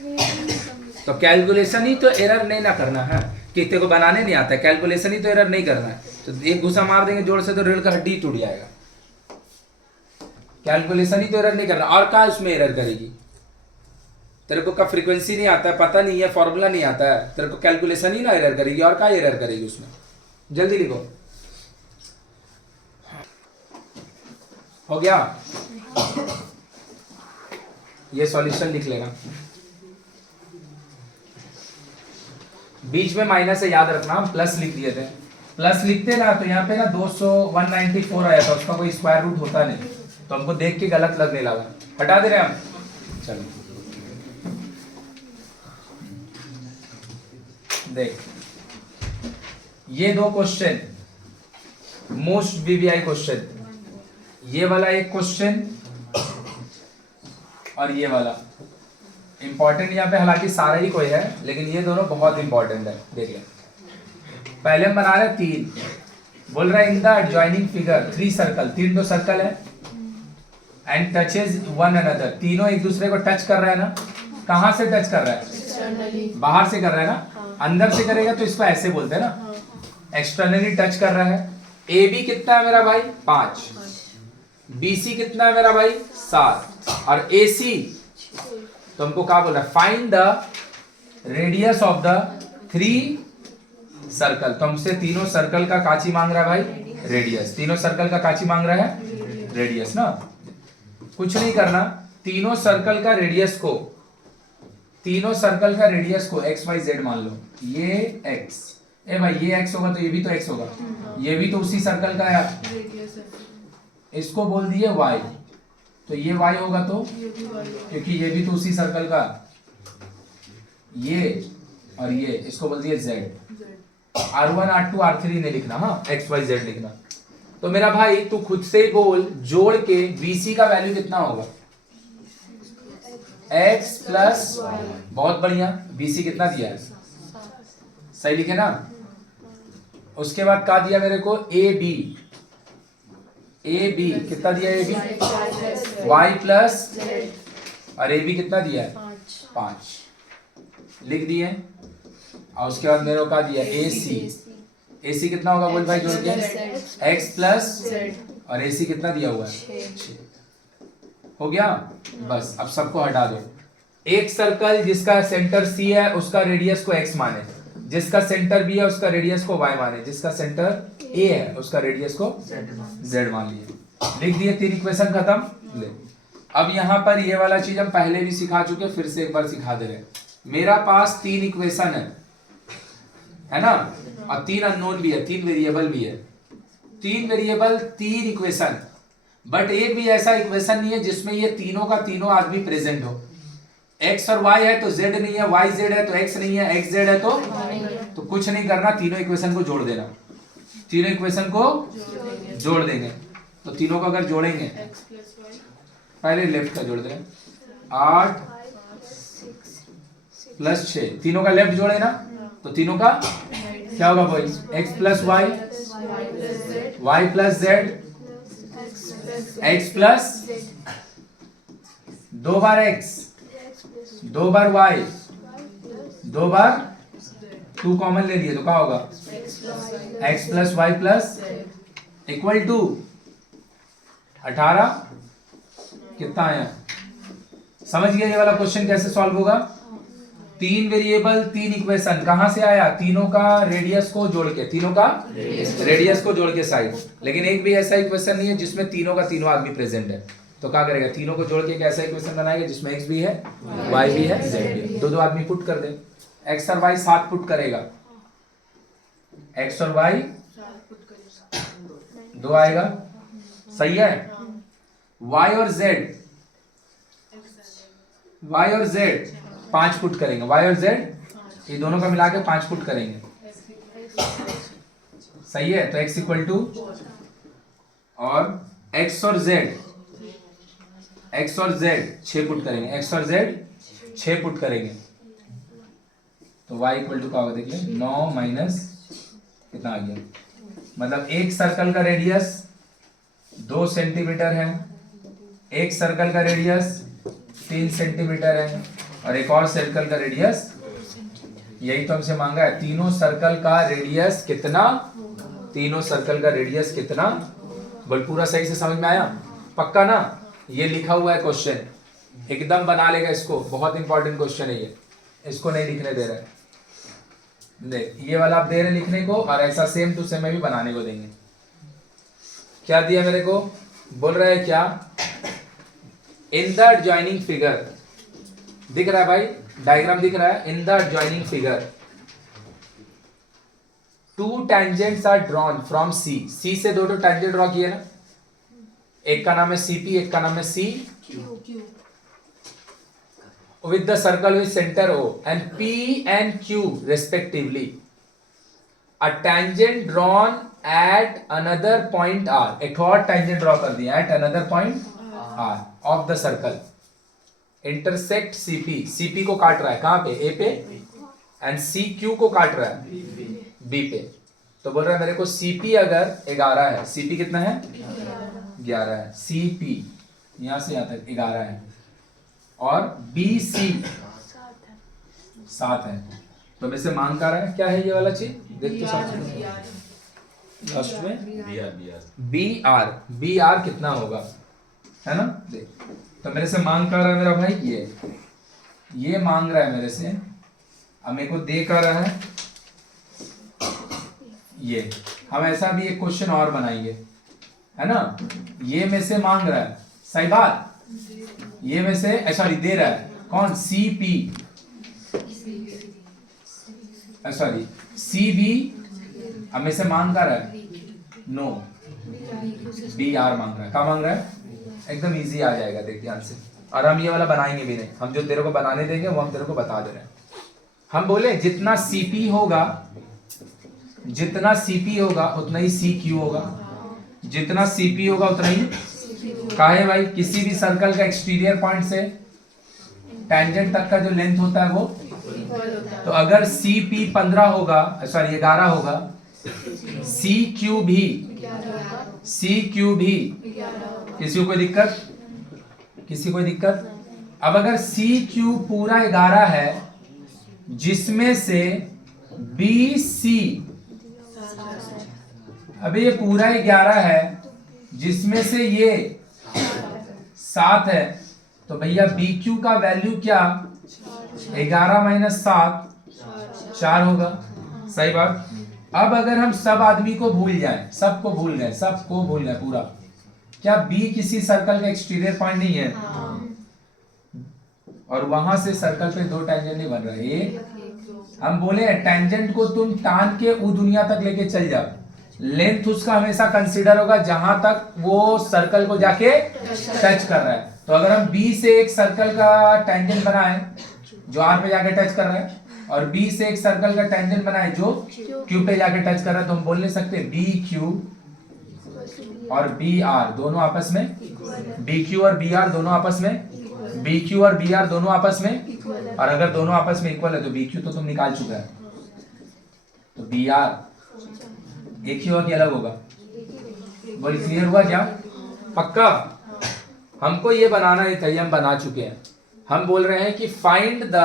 तो कैलकुलेशन ही तो एरर नहीं ना करना है, कि तेरे को बनाने नहीं आता है, कैलकुलेशन ही तो एरर नहीं करना है। तो एक घुसा मार देंगे जोर से तो रीढ़ का हड्डी टूट जाएगा। कैलकुलेशन ही तो एरर नहीं करना, और क्या उसमें एरर करेगी, तेरे को का फ्रीक्वेंसी नहीं आता है, पता नहीं है, फॉर्मूला नहीं आता है, तेरे को कैलकुलेशन ही ना एरर करेगी, और क्या एरर करेगी उसमें। जल्दी लिखो, हो गया। ये सॉल्यूशन लिख लेना, बीच में माइनस है याद रखना, हम प्लस लिख दिए थे। प्लस लिखते ना तो यहाँ पे ना 200 194 आया था, उसका कोई स्क्वायर रूट होता नहीं, तो हमको देख के गलत लगने लगा, हटा दे रहे हैं हम। चलो देख, ये दो क्वेश्चन मोस्ट वीवीआई क्वेश्चन, ये वाला एक क्वेश्चन और ये वाला इंपॉर्टेंट यहाँ पे, हालांकि सारा ही कोई है लेकिन ये दोनों बहुत इंपॉर्टेंट है। देख ले, पहले हम बना रहे हैं 3, बोल रहा है in the adjoining figure 3 circle, 3 तो सर्कल है, एंड टचेज वन अनदर, तीनों एक दूसरे को टच कर रहा है ना। कहां से टच कर रहा है? बाहर से कर रहा है ना। अंदर से करेगा तो इसको ऐसे बोलते हैं ना, एक्सटर्नली टच कर रहा है। ए बी कितना है मेरा भाई? 5, BC कितना है मेरा भाई? 7, और AC तो हमको क्या बोल रहा है? Find the radius of the 3 circle. तो हमसे तीनों सर्कल का काची मांग रहा है भाई? रेडियस। तीनों सर्कल का काची मांग रहा है? रेडियस ना। कुछ नहीं करना, तीनों सर्कल का रेडियस को, तीनों सर्कल का रेडियस को x y z मान लो। ये x, ए भाई ये x होगा तो ये भी तो x होगा, ये भी तो उसी सर्कल का है, इसको बोल दिए y, तो ये y होगा तो, क्योंकि ये भी तो उसी सर्कल का, ये और ये, इसको बोल दिए z। R1 R2 R3 नहीं लिखना, हाँ x y z लिखना। तो मेरा भाई तू खुद से बोल, जोड़ के BC का वैल्यू कितना होगा? x प्लस, बहुत बढ़िया, BC कितना दिया है? सही लिखे ना। उसके बाद क्या दिया मेरे को? AB, AB कितना दिया? AB y प्लस, और AB कितना दिया है? 5 लिख दिए। और उसके बाद मेरे को क्या दिया? AC कितना होगा बोल भाई जोड़ के? x प्लस, और AC कितना दिया हुआ है? 6 हो गया। बस अब सबको हटा दो। एक सर्कल जिसका सेंटर C है उसका रेडियस को x माने, जिसका सेंटर B है उसका रेडियस को y माने, जिसका सेंटर A है उसका रेडियस को z मान लिए। लिख दिए, 3 इक्वेशन खत्म। ले, अब यहाँ पर ये वाला चीज हम पहले भी सिखा चुके, फिर से एक बार सिखा दे रहे। मेरा पास 3 इक्वेशन है ना, और 3 अननोन भी है, 3 वेरिएबल भी है। 3 वेरिएबल, 3 इक्वेशन, बट एक भी ऐसा इक्वेशन नहीं है जिसमें ये तीनों का तीनों आदमी प्रेजेंट हो। x और y है तो z नहीं है, y z है तो x नहीं है, x z है तो कुछ नहीं करना, तीनों इक्वेशन को जोड़ देना। तीनों इक्वेशन को जोड़ देंगे, तो तीनों को अगर जोड़ेंगे, पहले लेफ्ट का जोड़ दें, 8 प्लस 6, तीनों का लेफ्ट जोड़े ना, तो तीनों का क्या होगा भाई? x plus y, y plus z, x plus 2 बार x, 2 बार y, 2 बार 2 कॉमन ले लिए तो क्या होगा? x plus y plus equal to 18। कितना आया? समझ गया ये वाला क्वेश्चन कैसे सॉल्व होगा? 3 वेरिएबल, 3 इक्वेशन, कहां से आया? तीनों का रेडियस को जोड़ के, तीनों का रेडियस को जोड़ के साइड। लेकिन एक भी ऐसा इक्वेशन नहीं है जिसमें तीनों का तीनों आदमी प्रेजेंट है, तो क्या करेगा? तीनों को जोड़ के एक ऐसा इक्वेशन बनाएगा जिसमें x भी है, y भी है, z भी है। दो आदमी पुट कर दे, x और y 7 पुट करेगा, x और y 2 आएगा, सही है। y और z 5 पुट करेंगे, y और z ये दोनों का मिला के 5 पुट करेंगे, सही है। तो x इक्वल टू, और x और z 6 पुट करेंगे, x और z 6 पुट करेंगे, तो y इक्वल टू क्या होगा? देख ले, 9 माइनस कितना आ गया? मतलब एक सर्कल का रेडियस 2 सेंटीमीटर है, एक सर्कल का रेडियस 3 सेंटीमीटर है, और एक और सर्कल का रेडियस, यही तो हमसे मांगा है। तीनों सर्कल का रेडियस कितना? तीनों सर्कल का रेडियस कितना? बोल, पूरा सही से समझ में आया? पक्का ना? ये लिखा हुआ है क्वेश्चन, एकदम बना लेगा इसको, बहुत इंपॉर्टेंट क्वेश्चन है ये, इसको नहीं लिखने दे रहा है। देख, ये वाला आप दे रहे लिखने को, और ऐसा सेम टू सेम भी बनाने को देंगे। क्या दिया मेरे को? बोल रहा है क्या? इन द एडजॉइनिंग फिगर, दिख रहा है भाई, डायग्राम दिख रहा है। In the adjoining figure 2 tangents are drawn from C से 2 टैंजेंट ड्रॉ किए ना, एक का नाम है CP, एक का नाम है C with the circle with center O and P and Q respectively. A tangent drawn at another point R. एक और tangent ड्रॉ कर दिया at another point R of the circle. Intersect CP. CP को काट रहा है कहाँ पे? A पे. And CQ को काट रहा है B पे. तो बोल रहा है मेरे को CP अगर 11 है, CP कितना है? 11 है. CP यहां से यहां तक 11 है और BC 7 है. तो मेरे से मांग कर रहा है क्या है ये वाला चीज? देख तो साथ में लास्ट में BR कितना होगा, है ना? देख तो मेरे से मांग कर रहा है मेरा भाई ये मांग रहा है मेरे से. अब मेरे को दे कर रहा है ये. हम ऐसा भी एक क्वेश्चन और बनाएंगे, है ना? ये में से मांग रहा है, सही बात. ये में से सॉरी दे रहा है कौन? CP sorry CB. अब में से मांग कर रहा है नो BR मांग रहा है. क्या मांग रहा है? एकदम इजी आ जाएगा, देख ध्यान से. और हम ये वाला बनाएंगे भी नहीं, हम जो तेरे को बनाने देंगे वो हम तेरे को बता दे रहे हैं. हम बोले जितना CP होगा उतना ही CQ होगा. जितना CP होगा उतना ही काहे भाई? किसी भी सर्कल का एक्सटीरियर पॉइंट से टेंजेंट तक का जो लेंथ होता है वो. तो अगर CP 15 होगा सॉरी 11 होगा, CQ भी किसी को कोई दिक्कत? अब अगर CQ पूरा 11 है जिसमें से BC अभी ये पूरा 11 है जिसमें से ये 7 है, तो भैया BQ का वैल्यू क्या? 11 माइनस 7 4 होगा. सही बात. अब अगर हम सब आदमी को भूल जाएं, सबको भूल गए पूरा, क्या B किसी सर्कल का एक्सटीरियर पॉइंट नहीं है? और वहां से सर्कल पे 2 टेंजेंट नहीं बन रहे. हम बोले टेंजेंट को तुम टान के वो दुनिया तक लेके चल जाओ, लेंथ उसका हमेशा कंसीडर होगा जहां तक वो सर्कल को जाके टच कर रहा है. तो अगर हम B से एक सर्कल का टेंजेंट बनाए जो R पे जाके टच कर रहा है और B से एक सर्कल का टेंजेंट बनाए जो Q पे जाके टच कर रहा है, तो हम बोल नहीं सकते BQ और BR दोनों आपस में, BQ और BR दोनों आपस में, BQ और BR दोनों आपस में. और अगर दोनों आपस में इक्वल है तो BQ तो तुम निकाल चुका है, तो BR एक ही होगा कि अलग होगा? बोल क्लियर हुआ क्या? पक्का? हमको ये बनाना नहीं था, ये हम बना चुके हैं. हम बोल रहे हैं कि find the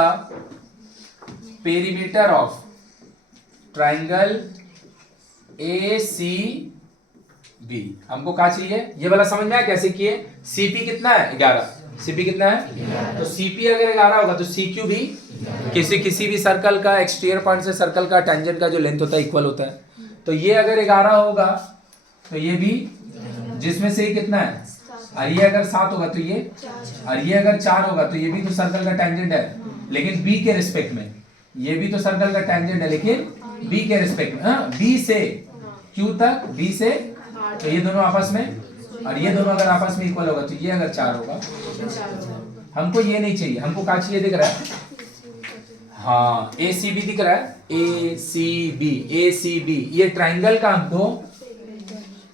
perimeter of triangle ACB. हमको क्या चाहिए? ये वाला समझ में आया कैसे किए? CP कितना है? 11. CP कितना है? तो CP अगर 11 होगा तो CQ भी किसी भी सर्कल का एक्सटीरियर पॉइंट से सर्कल का टेंजेंट का जो लेंथ होता है इक्वल होता है. तो ये अगर 11 होगा तो ये भी, जिसमें से ये कितना है? और ये अगर 7 होगा तो ये, और ये अगर 4 होगा तो ये भी तो सर्कल का टेंजेंट है लेकिन B के रिस्पेक्ट में. ये भी तो सर्कल का टेंजेंट है लेकिन B के रिस्पेक्ट में. B से Q तक, B से, तो ये दोनों आपस में, और ये दोनों अगर आपस में इक्वल होगा तो ये अगर 4 होगा. हमको ये नहीं चाहिए, हमको क्या चाहिए? दिख रहा है हाँ ACB दिख रहा है. ACB ये ट्राइंगल का हमको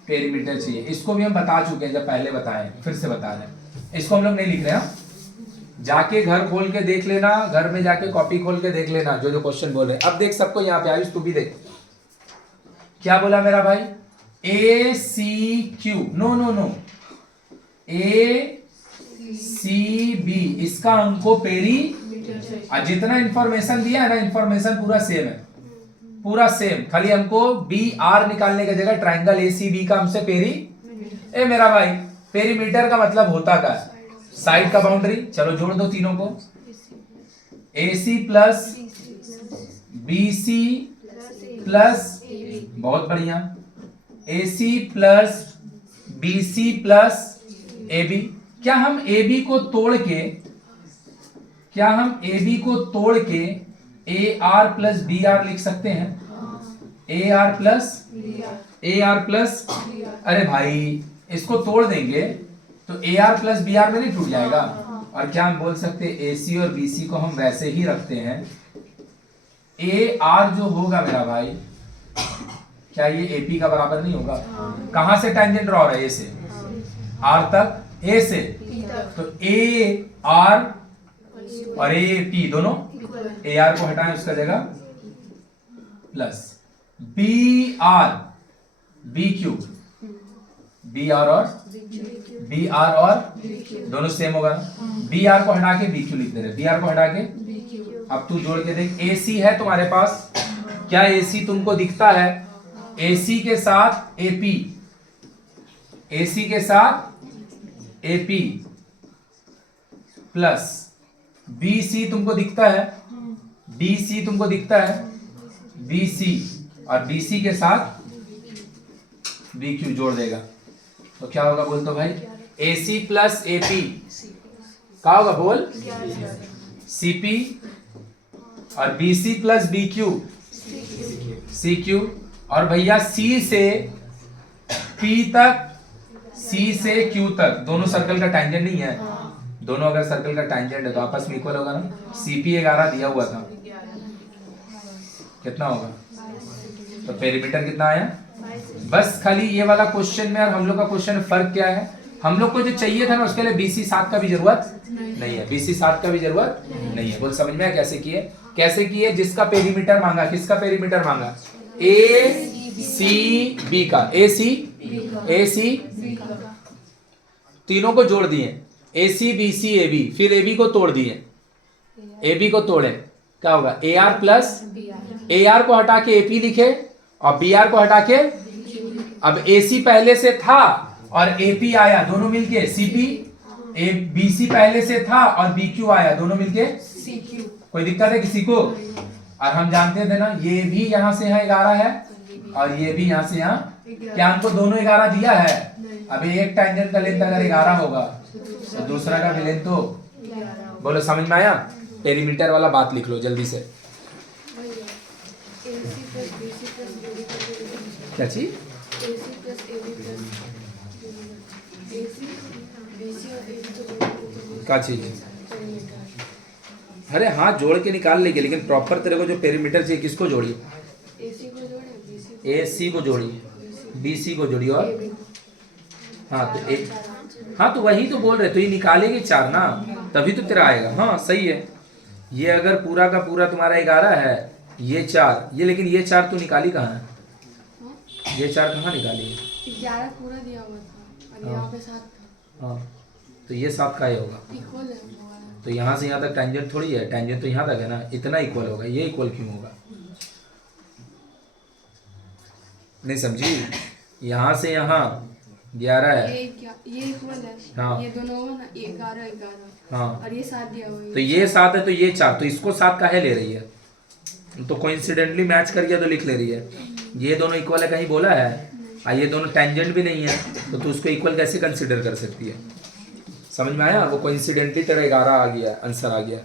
पेरीमीटर चाहिए. इसको भी हम बता चुके हैं, जब पहले बताए फिर से बता रहे हैं. इसको हम लोग नहीं लिख रहे हैं. जाके घर खोल के देख लेना, घर में जाके कॉपी खोल के देख लेना जो क्वेश्चन बोल रहे हैं. अब देख सबको यहाँ पे आयुष तू भी देख क्या बोला मेरा भाई. ACQ नो ACB इसका हमको जितना इंफॉर्मेशन दिया है ना, इंफॉर्मेशन पूरा सेम है, पूरा सेम. खाली हमको BR निकालने की जगह ट्राइंगल ACB का हमसे मेरा भाई पेरीमीटर का मतलब होता क्या है? साइड का बाउंड्री. चलो जोड़ दो तीनों को. AC प्लस BC प्लस, बहुत बढ़िया, AC plus BC plus AB. क्या हम AB को तोड़ के AR प्लस BR लिख सकते हैं? AR प्लस अरे भाई इसको तोड़ देंगे तो A R plus B R में नहीं टूट जाएगा। और क्या हम बोल सकते हैं ए सी और बी सी को हम वैसे ही रखते हैं। ए आर जो होगा मेरा भाई, क्या ये ए पी का बराबर नहीं होगा? कहां से टेंजेंट ड्रॉ हो रहा है? ए से आर तक, ए से, तो ए आर और ए पी दोनों, ए आर को हटाएं उसका जगह plus B R B Q, B R और दोनों सेम होगा ना। बी आर को हटा के बी क्यू लिख दे रहे, बी आर को हटा के। अब तू जोड़ के देख, ए सी है तुम्हारे पास, क्या ए सी तुमको दिखता है? ए सी के साथ ए पी, ए सी के साथ A P plus B C तुमको दिखता है, डी सी तुमको दिखता है, बी सी और बी सी के साथ बी क्यू जोड़ देगा तो क्या होगा बोल तो भाई? ए सी प्लस ए पी क्या होगा बोल? सी पी और B C plus B Q C Q. और भैया सी से पी तक, सी से क्यू तक दोनों सर्कल का टेंजेंट नहीं है? दोनों अगर सर्कल का टेंजेंट है तो आपस में इक्वल होगा ना। सीपी 11 दिया हुआ था, कितना होगा? तो पेरीमीटर कितना आया? बस खाली ये वाला क्वेश्चन में और हम लोग का क्वेश्चन फर्क क्या है? हम लोग को जो चाहिए था ना उसके लिए BC 7 का भी जरूरत नहीं है, BC 7 का भी जरूरत नहीं है। बोल समझ में आया कैसे किए? कैसे किए? जिसका पेरीमीटर मांगा, किसका पेरीमीटर मांगा? ए सी बी का, ए सी तीनों को जोड़ दिए, ए C B C A B, फिर ए बी को तोड़ दिए, ए बी को तोड़े, क्या होगा? ए आर प्लस, ए आर को हटा के ए पी लिखे और बी आर को हटा के, अब ए सी पहले से था और ए पी आया, दोनों मिलके सी पी, ए बी सी पहले से था और बी क्यू आया, दोनों मिलके सी क्यू। कोई दिक्कत है किसी को? और हम जानते थे ना ये भी यहां से यहाँ 11 है और ये भी यहां से यहाँ, क्या हमको दोनों 11 दिया है? अभी एक टेंजेंट का लेंथ अगर 11 होगा तो दूसरा का भी लेंथ तो, बोलो समझ में आया? पेरीमीटर वाला बात लिख लो जल्दी से। क्या चीज? क्या चीज? अरे हाँ जोड़ के निकाल लेंगे, लेकिन प्रॉपर तेरे को जो पेरीमीटर चाहिए किसको जोड़िए? ए सी को जोड़िए, बी सी को जोड़िए और हाँ तो एक, हाँ तो वही तो बोल रहे, तो ये निकालेंगे 4 ना, तभी तो तेरा आएगा। हाँ सही है। ये अगर पूरा का पूरा तुम्हारा 11 है, ये 4, ये लेकिन ये 4 तो निकाली कहाँ है? ये 4 कहाँ निकाली है? 11 पूरा दिया हुआ था और यहाँ पे 7 था। हाँ तो ये 7 का ही होगा, इक्वल है। तो यहाँ से यहाँ तक टेंजेंट थोड़ी है, टेंजेंट तो यहाँ तक है ना, इतना इक्वल होगा, ये इक्वल क्यों होगा? नहीं समझी? यहाँ से यहाँ 11 है, ये इक्वल है। हाँ। ये दोनों होगा ना 11 हाँ और ये 7 दिया हुआ है। तो ये 7 है तो ये 4, तो इसको 7 काहे ले रही है? तो कोइंसिडेंटली मैच कर गया तो लिख ले रही है। ये दोनों इक्वल है कहीं बोला है? और ये दोनों टेंजेंट भी नहीं है तो तू उसको इक्वल कैसे कंसीडर कर सकती है? समझ में आया? वो कोइंसिडेंटली तेरा 11 आ गया, आंसर आ गया।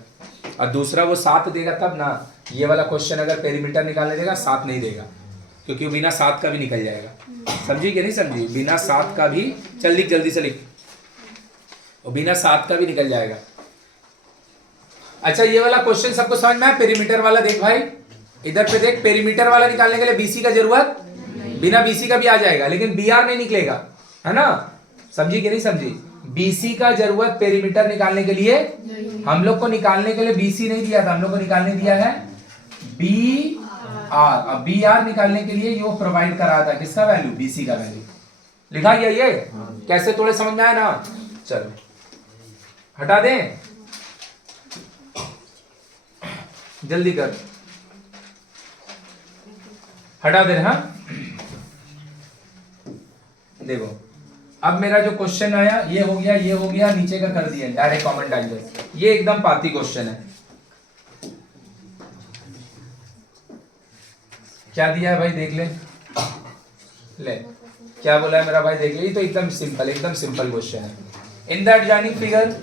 और दूसरा वो 7 देगा तब ना, ये वाला क्वेश्चन अगर पेरीमीटर निकालने देगा 7 नहीं देगा, क्योंकि बिना 7 का भी निकल जाएगा। समझी कि नहीं समझी? बिना 7 का भी, चल लिख जल्दी से लिख, और बिना 7 का भी निकल जाएगा। अच्छा ये वाला क्वेश्चन सबको समझ में आया? पेरीमीटर वाला देख भाई, इधर पे देख, पेरीमीटर वाला निकालने के लिए बीसी का जरूरत, बिना बीसी का भी आ जाएगा, लेकिन बी आर नहीं निकलेगा, है ना? समझी कि नहीं समझी? बीसी का जरूरत पेरीमीटर निकालने के लिए, हम लोग को निकालने के लिए बीसी नहीं दिया था, हम लोग को निकालने दिया है बी आर। अब बी आर निकालने के लिए ये प्रोवाइड करा था किसका वैल्यू? बीसी का वैल्यू। लिखा गया ये? कैसे थोड़े समझ में आया ना? चलो हटा दें, जल्दी कर, हटा दे। हाँ देखो अब मेरा जो क्वेश्चन आया ये हो गया, ये हो गया, नीचे का कर दिया डायरेक्ट कॉमन डाइवर्स। ये एकदम पाती क्वेश्चन है। क्या दिया है भाई देख ले, ले क्या बोला है मेरा भाई देख ले। ये तो एकदम सिंपल क्वेश्चन है। In the adjoining figure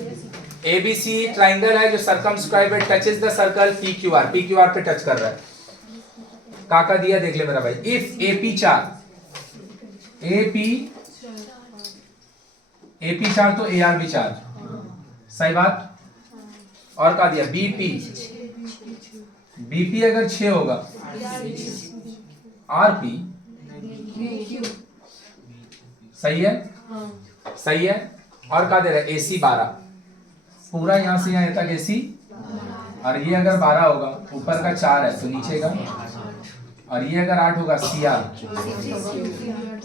ABC triangle है जो circumscribe touches the circle PQR, PQR पे टच कर रहा है। काका दिया देख ले मेरा भाई। इफ AP 4, AP AP 4 तो AR भी 4, सही बात। और क्या दिया, BP, BP अगर 6 होगा, RP सही है, सही है। और क्या दे रहा है, AC 12, पूरा यहां से यहां तक AC, और ये अगर 12 होगा, ऊपर का 4 है तो नीचे का, और ये अगर 8 होगा CR,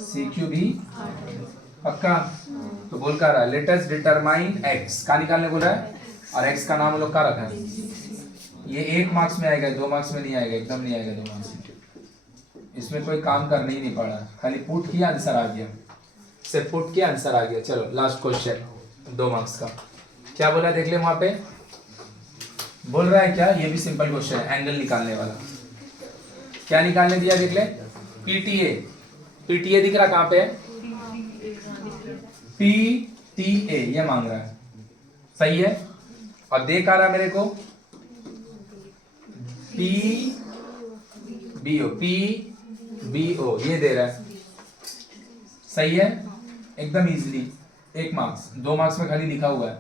CQ भी पक्का। तो बोल कर रहा है लेट अस डिटरमाइन x, का निकालने बोल रहा है, और x का नाम हम लोग का रखा है। ये 1 मार्क्स में आएगा, 2 मार्क्स में नहीं आएगा, एकदम नहीं आएगा 2 मार्क्स में। इसमें कोई काम करना ही नहीं पड़ा, खाली पुट किया आंसर आ गया, सिर्फ पुट किया आंसर आ गया। चलो लास्ट क्वेश्चन 2 मार्क्स का, क्या बोला देख ले वहां पे, बोल रहा है क्या, ये भी सिंपल क्वेश्चन है, एंगल निकालने वाला। क्या निकालने दिया देख ले, PTA, PTA दिख रहा कहां पे है, PTA ये मांग रहा है, सही है। और देख आ रहा मेरे को PBO ये दे रहा है, सही है, एकदम इजीली 1 मार्क्स, 2 मार्क्स में खाली लिखा हुआ है।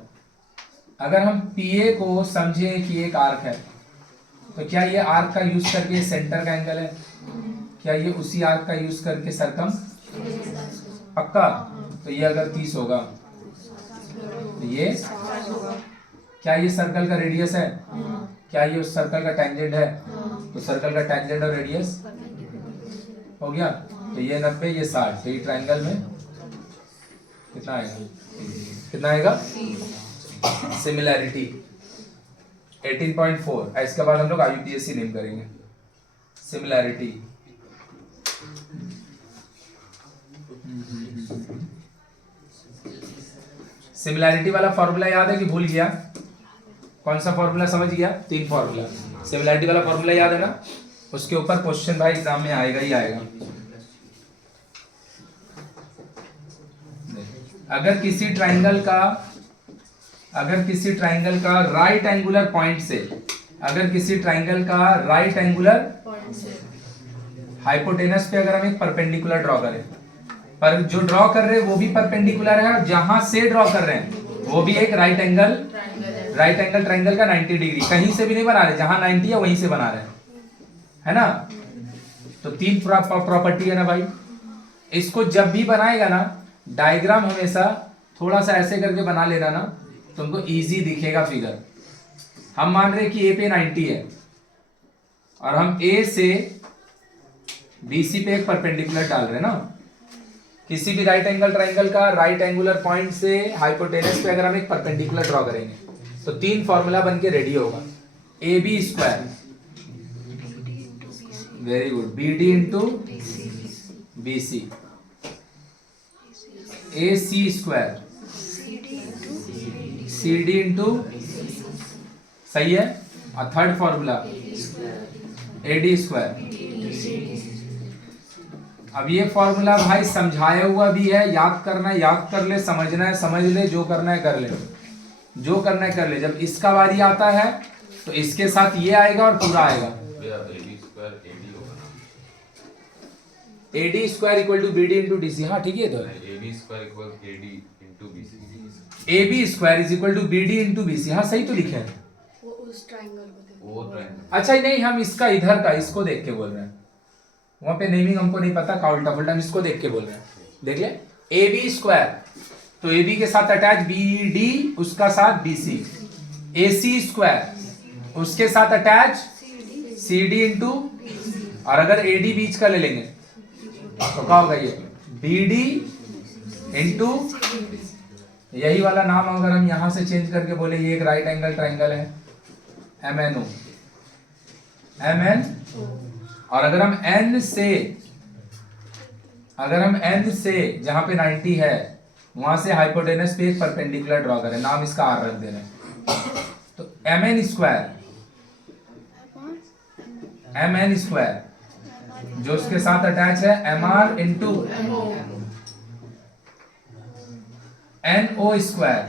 अगर हम PA को समझे कि एक आर्क है, तो क्या ये आर्क का यूज करके सेंटर का एंगल है, क्या ये उसी आर्क का यूज करके सरकम, पक्का। तो ये अगर 30 होगा तो ये, क्या ये सर्कल का रेडियस है, क्या ये उस सर्कल का टैंजेंट है, तो सर्कल का टैंजेंट और रेडियस हो गया। तो ये 90, ये 60, तो ये ट्रायंगल में कितना आएगा, कितना आएगा, सिमिलैरिटी 18.4। इसके बाद हम लोग IUPAC नेम करेंगे, सिमिलैरिटी। सिमिलैरिटी वाला फॉर्मूला याद है कि भूल गया, कौन सा फॉर्मूला समझ गया, 3 फॉर्मूला, सिमिलैरिटी वाला फॉर्मूला याद है ना, उसके ऊपर क्वेश्चन भाई एग्जाम में आएगा ही आएगा। अगर किसी ट्राइंगल का राइट एंगुलर पॉइंट से, अगर किसी ट्राइंगल का राइट एंगुलर हाइपोटेनस पे अगर हम एक परपेंडिकुलर ड्रॉ करें, पर जो ड्रॉ कर रहे हैं वो भी परपेंडिकुलर है, और जहां से ड्रॉ कर रहे हैं वो भी एक राइट एंगल ट्राइंगल का 90 डिग्री, कहीं से भी नहीं बना रहे, जहां 90 है वहीं से बना रहे हैं, है ना। तो 3 प्रॉपर्टी है ना भाई। इसको जब भी बनाएगा ना, डायग्राम हमेशा थोड़ा सा ऐसे करके बना लेना ना, तुमको इजी दिखेगा फिगर। हम मान रहे कि ए पे 90 है, और हम ए से BC पे एक परपेंडिकुलर डाल रहे हैं ना। किसी भी राइट एंगल ट्राइंगल का राइट एंगुलर पॉइंट से हाइपोटेनस पे अगर हम एक परपेंडिकुलर ड्रॉ करेंगे, तो 3 फॉर्मूला बन के रेडी होगा। AB square, very good, BD into BC, AC square, CD into, सही है। और थर्ड फॉर्मूला AD स्क्वायर। अब ये फॉर्मूला भाई समझाया हुआ भी है, याद करना है याद कर ले, समझना है समझ ले, जो करना है कर ले, जो करना है कर ले। जब इसका बारी आता है तो इसके साथ ये आएगा और पूरा आएगा, AD square equal to BD into DC। हाँ ठीक है, तो AB square equal AD into BC, AB square is equal to BD into BC। हाँ सही तो लिखे हैं, वो उस ट्रायंगल को देखो, वो ट्रायंगल। अच्छा नहीं, हम इसका इधर का इसको देख के बोल रहे हैं, वहां पे नेमिंग हमको नहीं पता, का उल्टा पुल्टा, हम इसको देख के बोल रहे हैं। देख ले, AB स्क्वायर, तो AB के साथ अटैच BD, उसका साथ BC। AC स्क्वायर, उसके साथ अटैच CD इंटू, और अगर AD बीच का ले लेंगे तो क्या होगा, ये BD इंटू, यही वाला नाम अगर हम यहां से चेंज करके बोले, ये एक राइट एंगल ट्राइंगल है, MNO, MN। और अगर हम N से जहां पे 90 है वहां से हाइपोटेनस पे एक परपेंडिकुलर ड्रॉ करें, नाम इसका R रख दे रहे हैं, तो MN स्क्वायर जो उसके साथ अटैच है MR into NO square,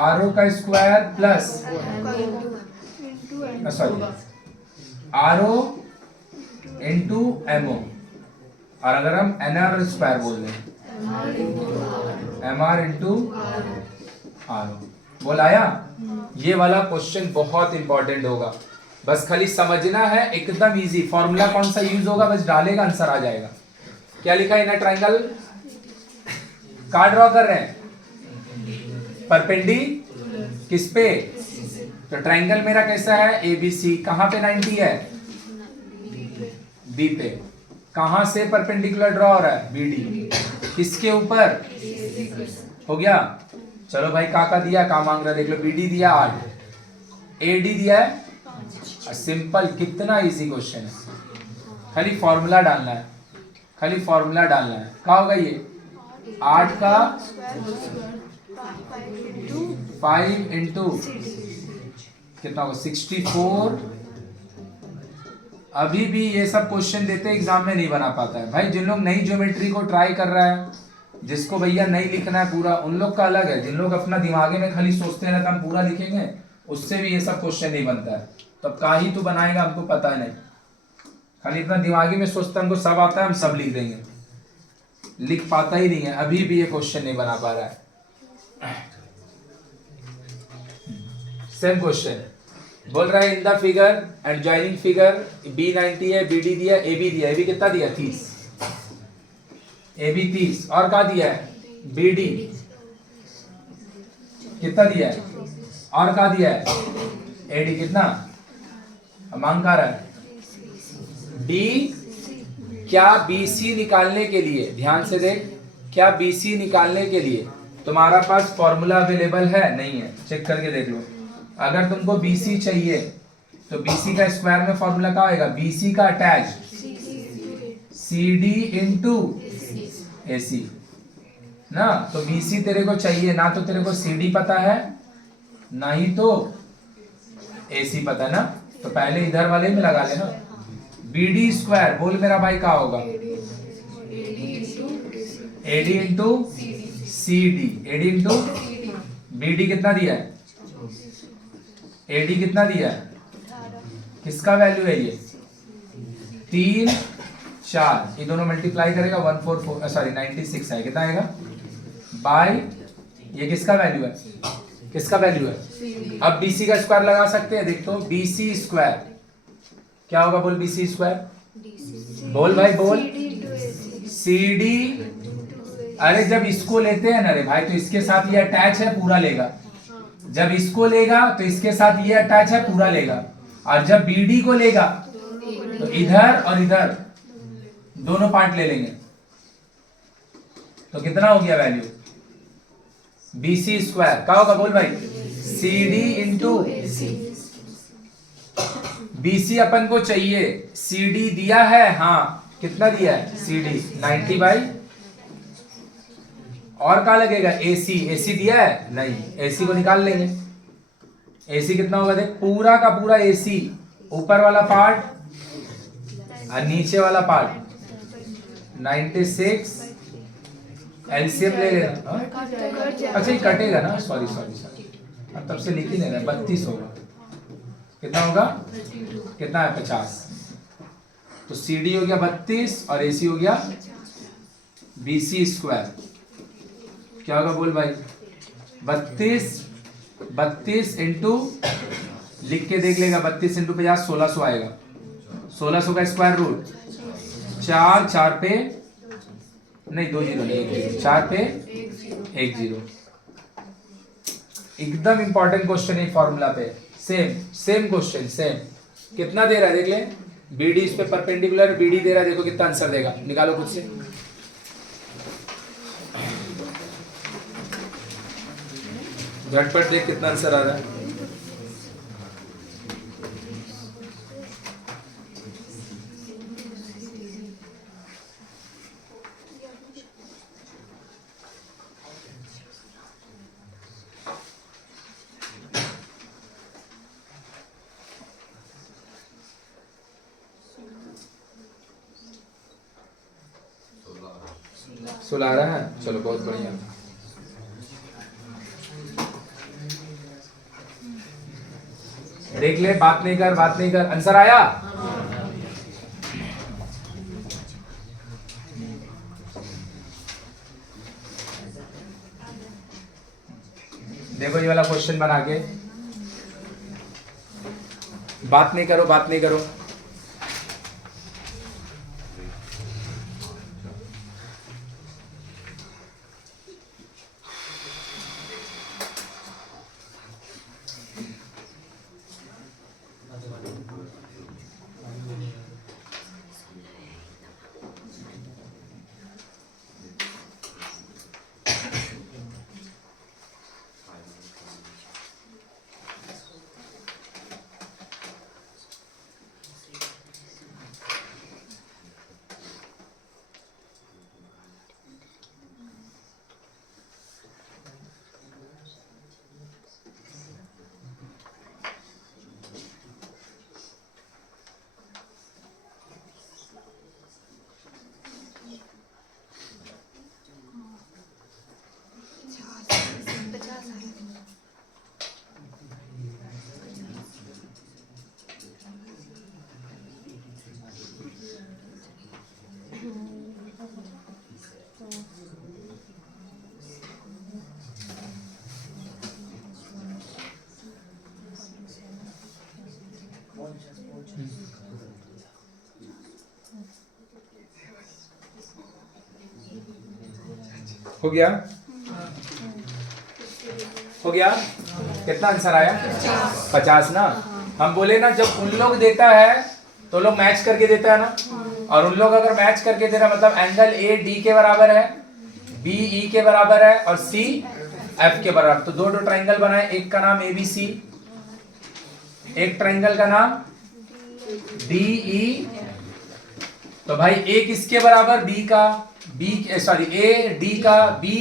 RO का square plus, sorry RO into MO, और अगर हम NR स्क्वायर बोल दें MR इंटू RO। बोल आया? ये वाला क्वेश्चन बहुत इंपॉर्टेंट होगा, बस खाली समझना है, एकदम इजी। फॉर्मूला कौन सा यूज होगा, बस डालेगा आंसर आ जाएगा। क्या लिखा है? इनर ट्रायंगल का ड्रॉ कर रहे हैं, परपेंडी किस पे? तो ट्रायंगल मेरा कैसा है? ABC। कहां पे 90 है? B पे। कहां से परपेंडिकुलर ड्रॉ हो रहा है? BD। किसके ऊपर? हो गया। चलो भाई, का दिया, का मांग रहा है देख लो। BD दिया 8, AD दिया है सिंपल। कितना इजी क्वेश्चन है, खाली फॉर्मूला डालना है, खाली फॉर्मूला डालना है। क्या होगा ये? 8 का 5 इंटू कितना होगा? 64। अभी भी ये सब क्वेश्चन देते एग्जाम में नहीं बना पाता है भाई। जिन लोग नई ज्योमेट्री को ट्राई कर रहा है, जिसको भैया नहीं लिखना है पूरा, उन लोग का अलग है। जिन लोग अपना दिमागे में खाली सोचते हैं ना हम पूरा लिखेंगे, उससे भी ये सब क्वेश्चन नहीं बनता है। तो अब का ही तो बनाएगा, हमको पता है नहीं, खाली अपना दिमागी में सोचता है हमको सब आता है, हम सब लिख देंगे। लिख पाता ही नहीं है, अभी भी ये क्वेश्चन नहीं बना पा रहा है। सेम क्वेश्चन बोल रहा है, in the figure adjoining figure B90 है, BD दिया, AB दिया। AB कितना दिया? 30। AB 30 और क्या दिया है? BD कितना दिया है? और क्या दिया है? AD कितना? मांग का रहा है D। क्या BC निकालने के लिए, ध्यान से देख, क्या BC निकालने के लिए तुम्हारा पास फॉर्मूला अवेलेबल है? नहीं है, चेक करके देख लो। अगर तुमको BC चाहिए तो BC का स्क्वायर में फॉर्मूला क्या आएगा? BC का अटैच CD इंटू AC ना। तो BC तेरे को चाहिए ना, तो तेरे को CD पता है ना ही तो AC पता है ना, तो पहले इधर वाले में लगा लेना। BD स्क्वायर बोल मेरा भाई क्या होगा? AD into CD। AD into BD कितना दिया है? AD कितना दिया है? किसका वैल्यू है ये? 3 4, ये दोनों मल्टीप्लाई करेगा 144 सॉरी 96 है। कितना आएगा? बाय ये किसका वैल्यू है? किसका वैल्यू है? अब BC का स्क्वायर लगा सकते हैं, देख तो BC स्क्वायर क्या होगा? बोल BC स्क्वायर बोल भाई, बोल CD। अरे जब इसको लेते हैं ना रे भाई, तो इसके साथ ये अटैच है, पूरा लेगा। जब इसको लेगा तो इसके साथ ये अटैच है, पूरा लेगा। और जब BD को लेगा तो इधर और इधर दोनों पार्ट ले लेंगे। तो कितना हो गया वैल्यू? BC स्क्वायर क्या होगा? बोल भाई CD इंटू BC अपन को चाहिए, CD दिया है, हाँ कितना दिया है? CD 90 बाई, और क्या लगेगा? AC दिया है नहीं, AC को निकाल लेंगे। AC कितना होगा? देख पूरा का पूरा AC, ऊपर वाला पार्ट और नीचे वाला पार्ट 96। एलसीएम ले लेना। अच्छा ये कटेगा ना, सॉरी अब तब से लिख ही नहीं रहा। 32 होगा। कितना होगा? कितना है? 50। तो CD हो गया 32 और AC हो गया BC स्क्वायर। क्या होगा? बोल भाई 32 इंटू, लिख के देख लेगा, 32 इंटू 50 1600 आएगा। 1600 का स्क्वायर रूट 4 पे नहीं, 2 जीरो नहीं, 4 पे 1 जीरो। एकदम इंपॉर्टेंट क्वेश्चन है फॉर्मूला पे। Same question same. कितना दे रहा है देख ले, BD इस पे परपेंडिकुलर, BD दे रहा है, देखो कितना आंसर देगा, निकालो खुद से। झटपट देख कितना आंसर आ रहा है। सुला रहा है, चलो बहुत बढ़िया। देख ले, बात नहीं कर, आंसर आया? देखो ये वाला क्वेश्चन बना के, बात नहीं करो, बात नहीं करो। हो गया, हो गया। कितना आंसर आया? 50 ना। हम बोले ना जब उन लोग देता है तो लोग मैच करके देता है ना, और उन लोग अगर मैच करके दे रहा मतलब एंगल ए डी के बराबर है, बी ई के बराबर है और सी एफ के बराबर, तो दो ट्राइंगल बनाए, एक का नाम ए बी सी, एक ट्राइंगल का नाम डी ई। तो भाई ए किसके बराबर? बी का, बी सॉरी ए डी का, बी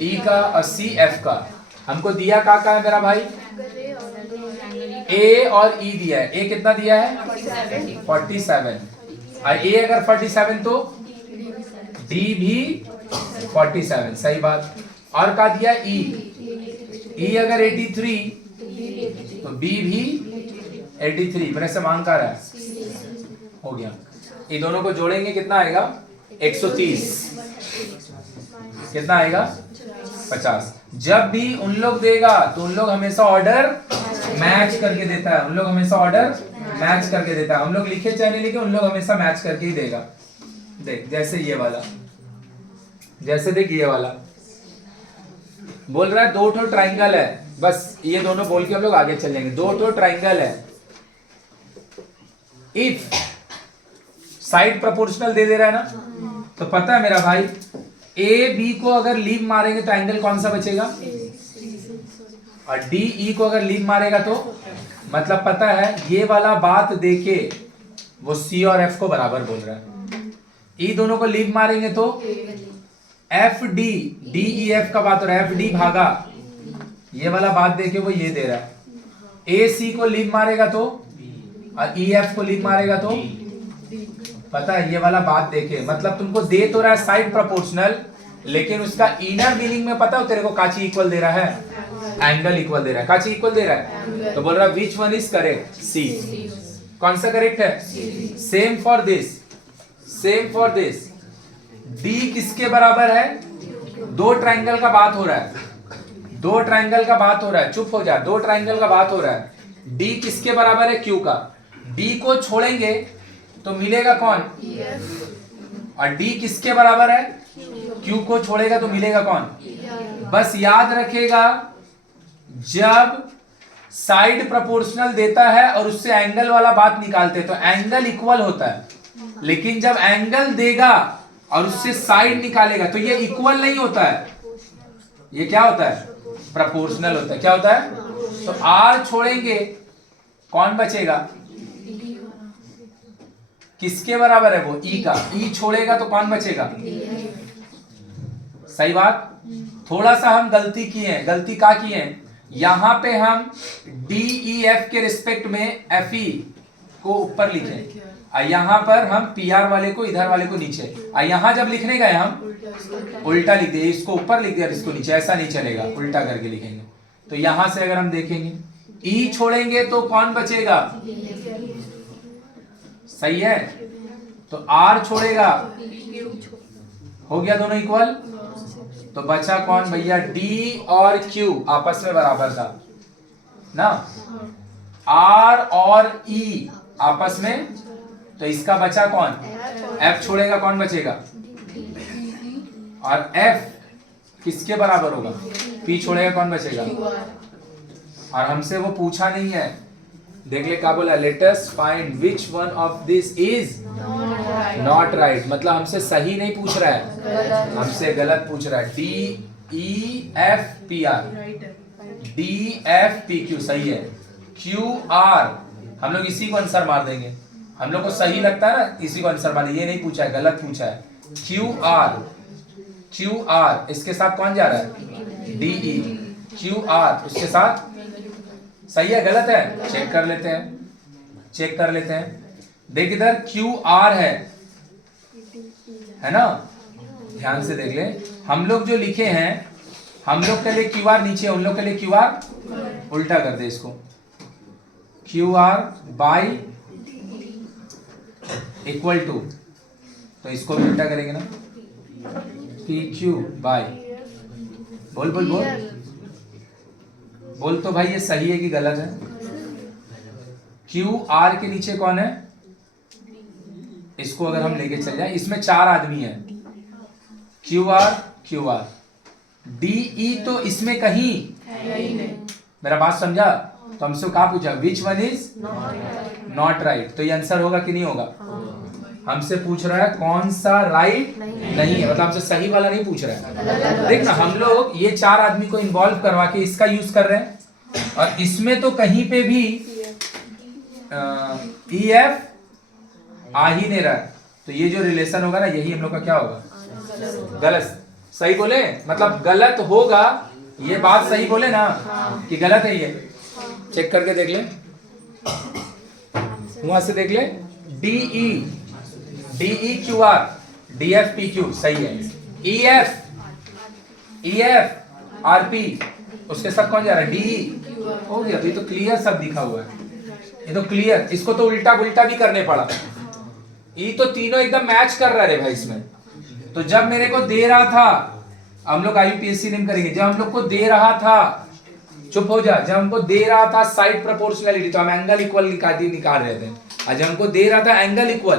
ई का और सी एफ का। हमको दिया का है मेरा भाई? ए और ई दिया है। ए कितना दिया है? 47। और ए अगर 47 तो डी भी 47, सही बात। और का दिया? ई। ई अगर 83 तो बी भी 83। मेरे से मांग का रहा है, हो गया। ये दोनों को जोड़ेंगे कितना आएगा? 130। कितना आएगा? 50। जब भी उन लोग देगा तो उन लोग हमेशा ऑर्डर मैच करके देता है, उन लोग हमेशा ऑर्डर मैच करके देता है। हम लोग लिखे चाहे नहीं लिखे, उन लोग हमेशा मैच करके ही देगा। देख जैसे ये वाला, जैसे देख ये वाला बोल रहा है दो ठो ट्राइंगल है, बस ये दोनों बोल के हम लोग आगे चल जाएंगे। दो ठो ट्राइंगल है, इफ साइड प्रोपोर्शनल दे रहा है ना, तो पता है मेरा भाई ए बी को अगर लीव मारेंगे तो एंगल कौन सा बचेगा? और डी ई को अगर लीव मारेगा तो मतलब पता है ये वाला बात देके वो सी और एफ को बराबर बोल रहा है। ई दोनों को लीव मारेंगे तो F D, D E F का बात हो रहा है, एफ डी भागा ये वाला बात देके वो ये दे रहा है। ए सी को लीव मारेगा तो और ई एफ को लीव मारेगा तो पता है ये वाला बात देखे मतलब तुमको दे तो रहा है साइड प्रोपोर्शनल, लेकिन उसका इनर मीनिंग में पता हो तेरे को काची इक्वल दे रहा है, एंगल इक्वल दे रहा है। काची इक्वल दे रहा है तो बोल रहा है विच वन इज करेक्ट? सी। कौन सा करेक्ट है? Same for this, same for this. D किसके बराबर है? दो ट्राइंगल का बात हो रहा है, दो ट्राइंगल का बात हो रहा है, चुप हो जा, दो ट्राइंगल का बात हो रहा है। डी किसके बराबर है? क्यू का। डी को छोड़ेंगे तो मिलेगा कौन? और डी किसके बराबर है? क्यू को छोड़ेगा तो मिलेगा कौन? बस याद रखेगा जब साइड प्रोपोर्शनल देता है और उससे एंगल वाला बात निकालते तो एंगल इक्वल होता है, लेकिन जब एंगल देगा और उससे साइड निकालेगा तो ये इक्वल नहीं होता है, ये क्या होता है? प्रोपोर्शनल होता है। क्या होता है? तो आर छोड़ेंगे कौन बचेगा? किसके बराबर है वो? ई का। ई छोड़ेगा तो कौन बचेगा? सही बात। थोड़ा सा हम गलती किए हैं। गलती क्या किए हैं? यहां पे हम डी ई एफ के रिस्पेक्ट में एफ ई को ऊपर लिखे और यहां पर हम पी आर वाले को इधर वाले को नीचे, और यहां जब लिखने गए हम उल्टा लिख दिए, इसको ऊपर लिख दिया इसको नीचे। ऐसा नहीं चलेगा, उल्टा करके लिखेंगे। तो यहां से अगर हम देखेंगे ई छोड़ेंगे तो कौन बचेगा? सही है। तो आर छोड़ेगा, हो गया दोनों इक्वल। तो बचा कौन भैया, डी और क्यू आपस में बराबर था ना, आर और ई आपस में, तो इसका बचा कौन, एफ छोड़ेगा कौन बचेगा, और एफ किसके बराबर होगा, पी छोड़ेगा कौन बचेगा, और हमसे वो पूछा नहीं है, देख ले क्या बोला, let us find which one of this is not right, मतलब हमसे सही नहीं पूछ रहा है, हमसे गलत पूछ रहा है। D E F P R, D F P Q सही है, क्यू आर हम लोग इसी को आंसर मार देंगे, हम लोग को सही लगता है ना, इसी को आंसर मार, ये नहीं पूछा है, गलत पूछा है। क्यू आर इसके साथ कौन जा रहा है, डी ई, क्यू आर उसके साथ, सही है गलत है, चेक कर लेते हैं, चेक कर लेते हैं। देख इधर क्यू आर है ना, ध्यान से देख ले, हम लोग जो लिखे हैं, हम लोग के लिए क्यू आर नीचे, उन लोग के लिए क्यू आर उल्टा कर दे इसको, Q R by equal to, तो इसको भी उल्टा करेंगे ना, पी क्यू बाई, बोल बोल बोल बोल, तो भाई ये सही है कि गलत है, क्यू आर के नीचे कौन है, इसको अगर हम लेके चल जाए, इसमें 4 आदमी हैं, क्यू आर डी ई, तो इसमें कहीं मेरा बात समझा, तो हमसे कहा पूछा which one is not right, तो ये आंसर होगा कि नहीं होगा, हमसे पूछ रहा है कौन सा राइट नहीं है, मतलब हमसे सही वाला नहीं पूछ रहा है। देख ना, हम लोग ये 4 आदमी को इन्वॉल्व करवा के इसका यूज कर रहे हैं, और इसमें तो कहीं पे भी ई एफ आ ही नहीं रहा है, तो ये जो रिलेशन होगा ना, यही हम लोग का क्या होगा, गलत। सही बोले, मतलब गलत होगा, ये बात सही बोले ना कि गलत है, ये चेक करके देख ले, वहां से देख ले, D E Q R, D F P Q सही है, ई एफ आर पी उसके साथ कौन जा रहा है, डी हो गया, अभी तो क्लियर सब दिखा हुआ है, ये तो क्लियर, इसको तो उल्टा उल्टा भी करने पड़ा, ये तो तीनों एकदम मैच कर रहा है भाई इसमें। तो जब मेरे को दे रहा था, हम लोग आईयूपीएससी नेम करेंगे, जब हम लोग को दे रहा था, चुप हो जा, जब हमको दे रहा था साइड प्रोपोर्शनैलिटी, तो हम एंगल इक्वल निकाल रहे थे, और जब हमको दे रहा था एंगल इक्वल,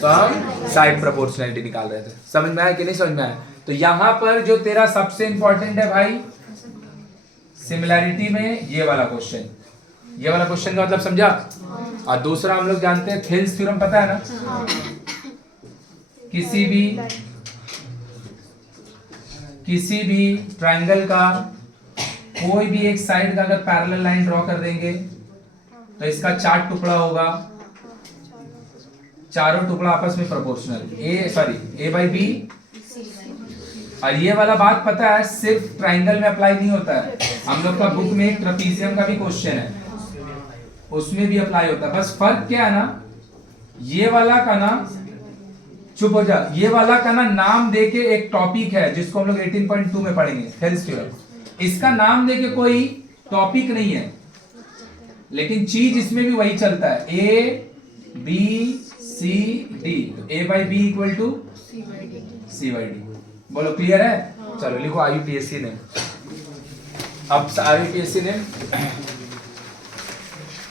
तो हम साइड प्रोपोर्शनैलिटी निकाल रहे थे। समझ में आया कि नहीं समझ में आया? तो यहां पर जो तेरा सबसे इंपॉर्टेंट है भाई, सिमिलैरिटी में ये वाला क्वेश्चन, ये वाला क्वेश्चन का मतलब समझा। और दूसरा हम लोग जानते हैं थेल्स थ्योरम, पता है ना, किसी भी ट्रायंगल का कोई भी एक साइड का अगर पैरेलल लाइन ड्रॉ कर देंगे, तो इसका 4 टुकड़ा होगा, चारों टुकड़ा आपस में प्रोपोर्शनल, ए बाई बी। और ये वाला बात पता है सिर्फ ट्रायंगल में अप्लाई नहीं होता है, हम लोग का बुक में एक ट्रेपीजियम का भी क्वेश्चन है, उसमें भी अप्लाई होता है। बस फर्क क्या है ना, ये वाला का ना, चुप हो जा, ये वाला का ना नाम देके एक टॉपिक है जिसको हम लोग 18.2 में पढ़ेंगे, थेल्स थ्योरम। इसका नाम देके कोई टॉपिक नहीं है, लेकिन चीज इसमें भी वही चलता है, A B C D, A by B equal to C by D. बोलो क्लियर है? चलो लिखो आईयूपीएससी ने, अब आईयूपीएससी ने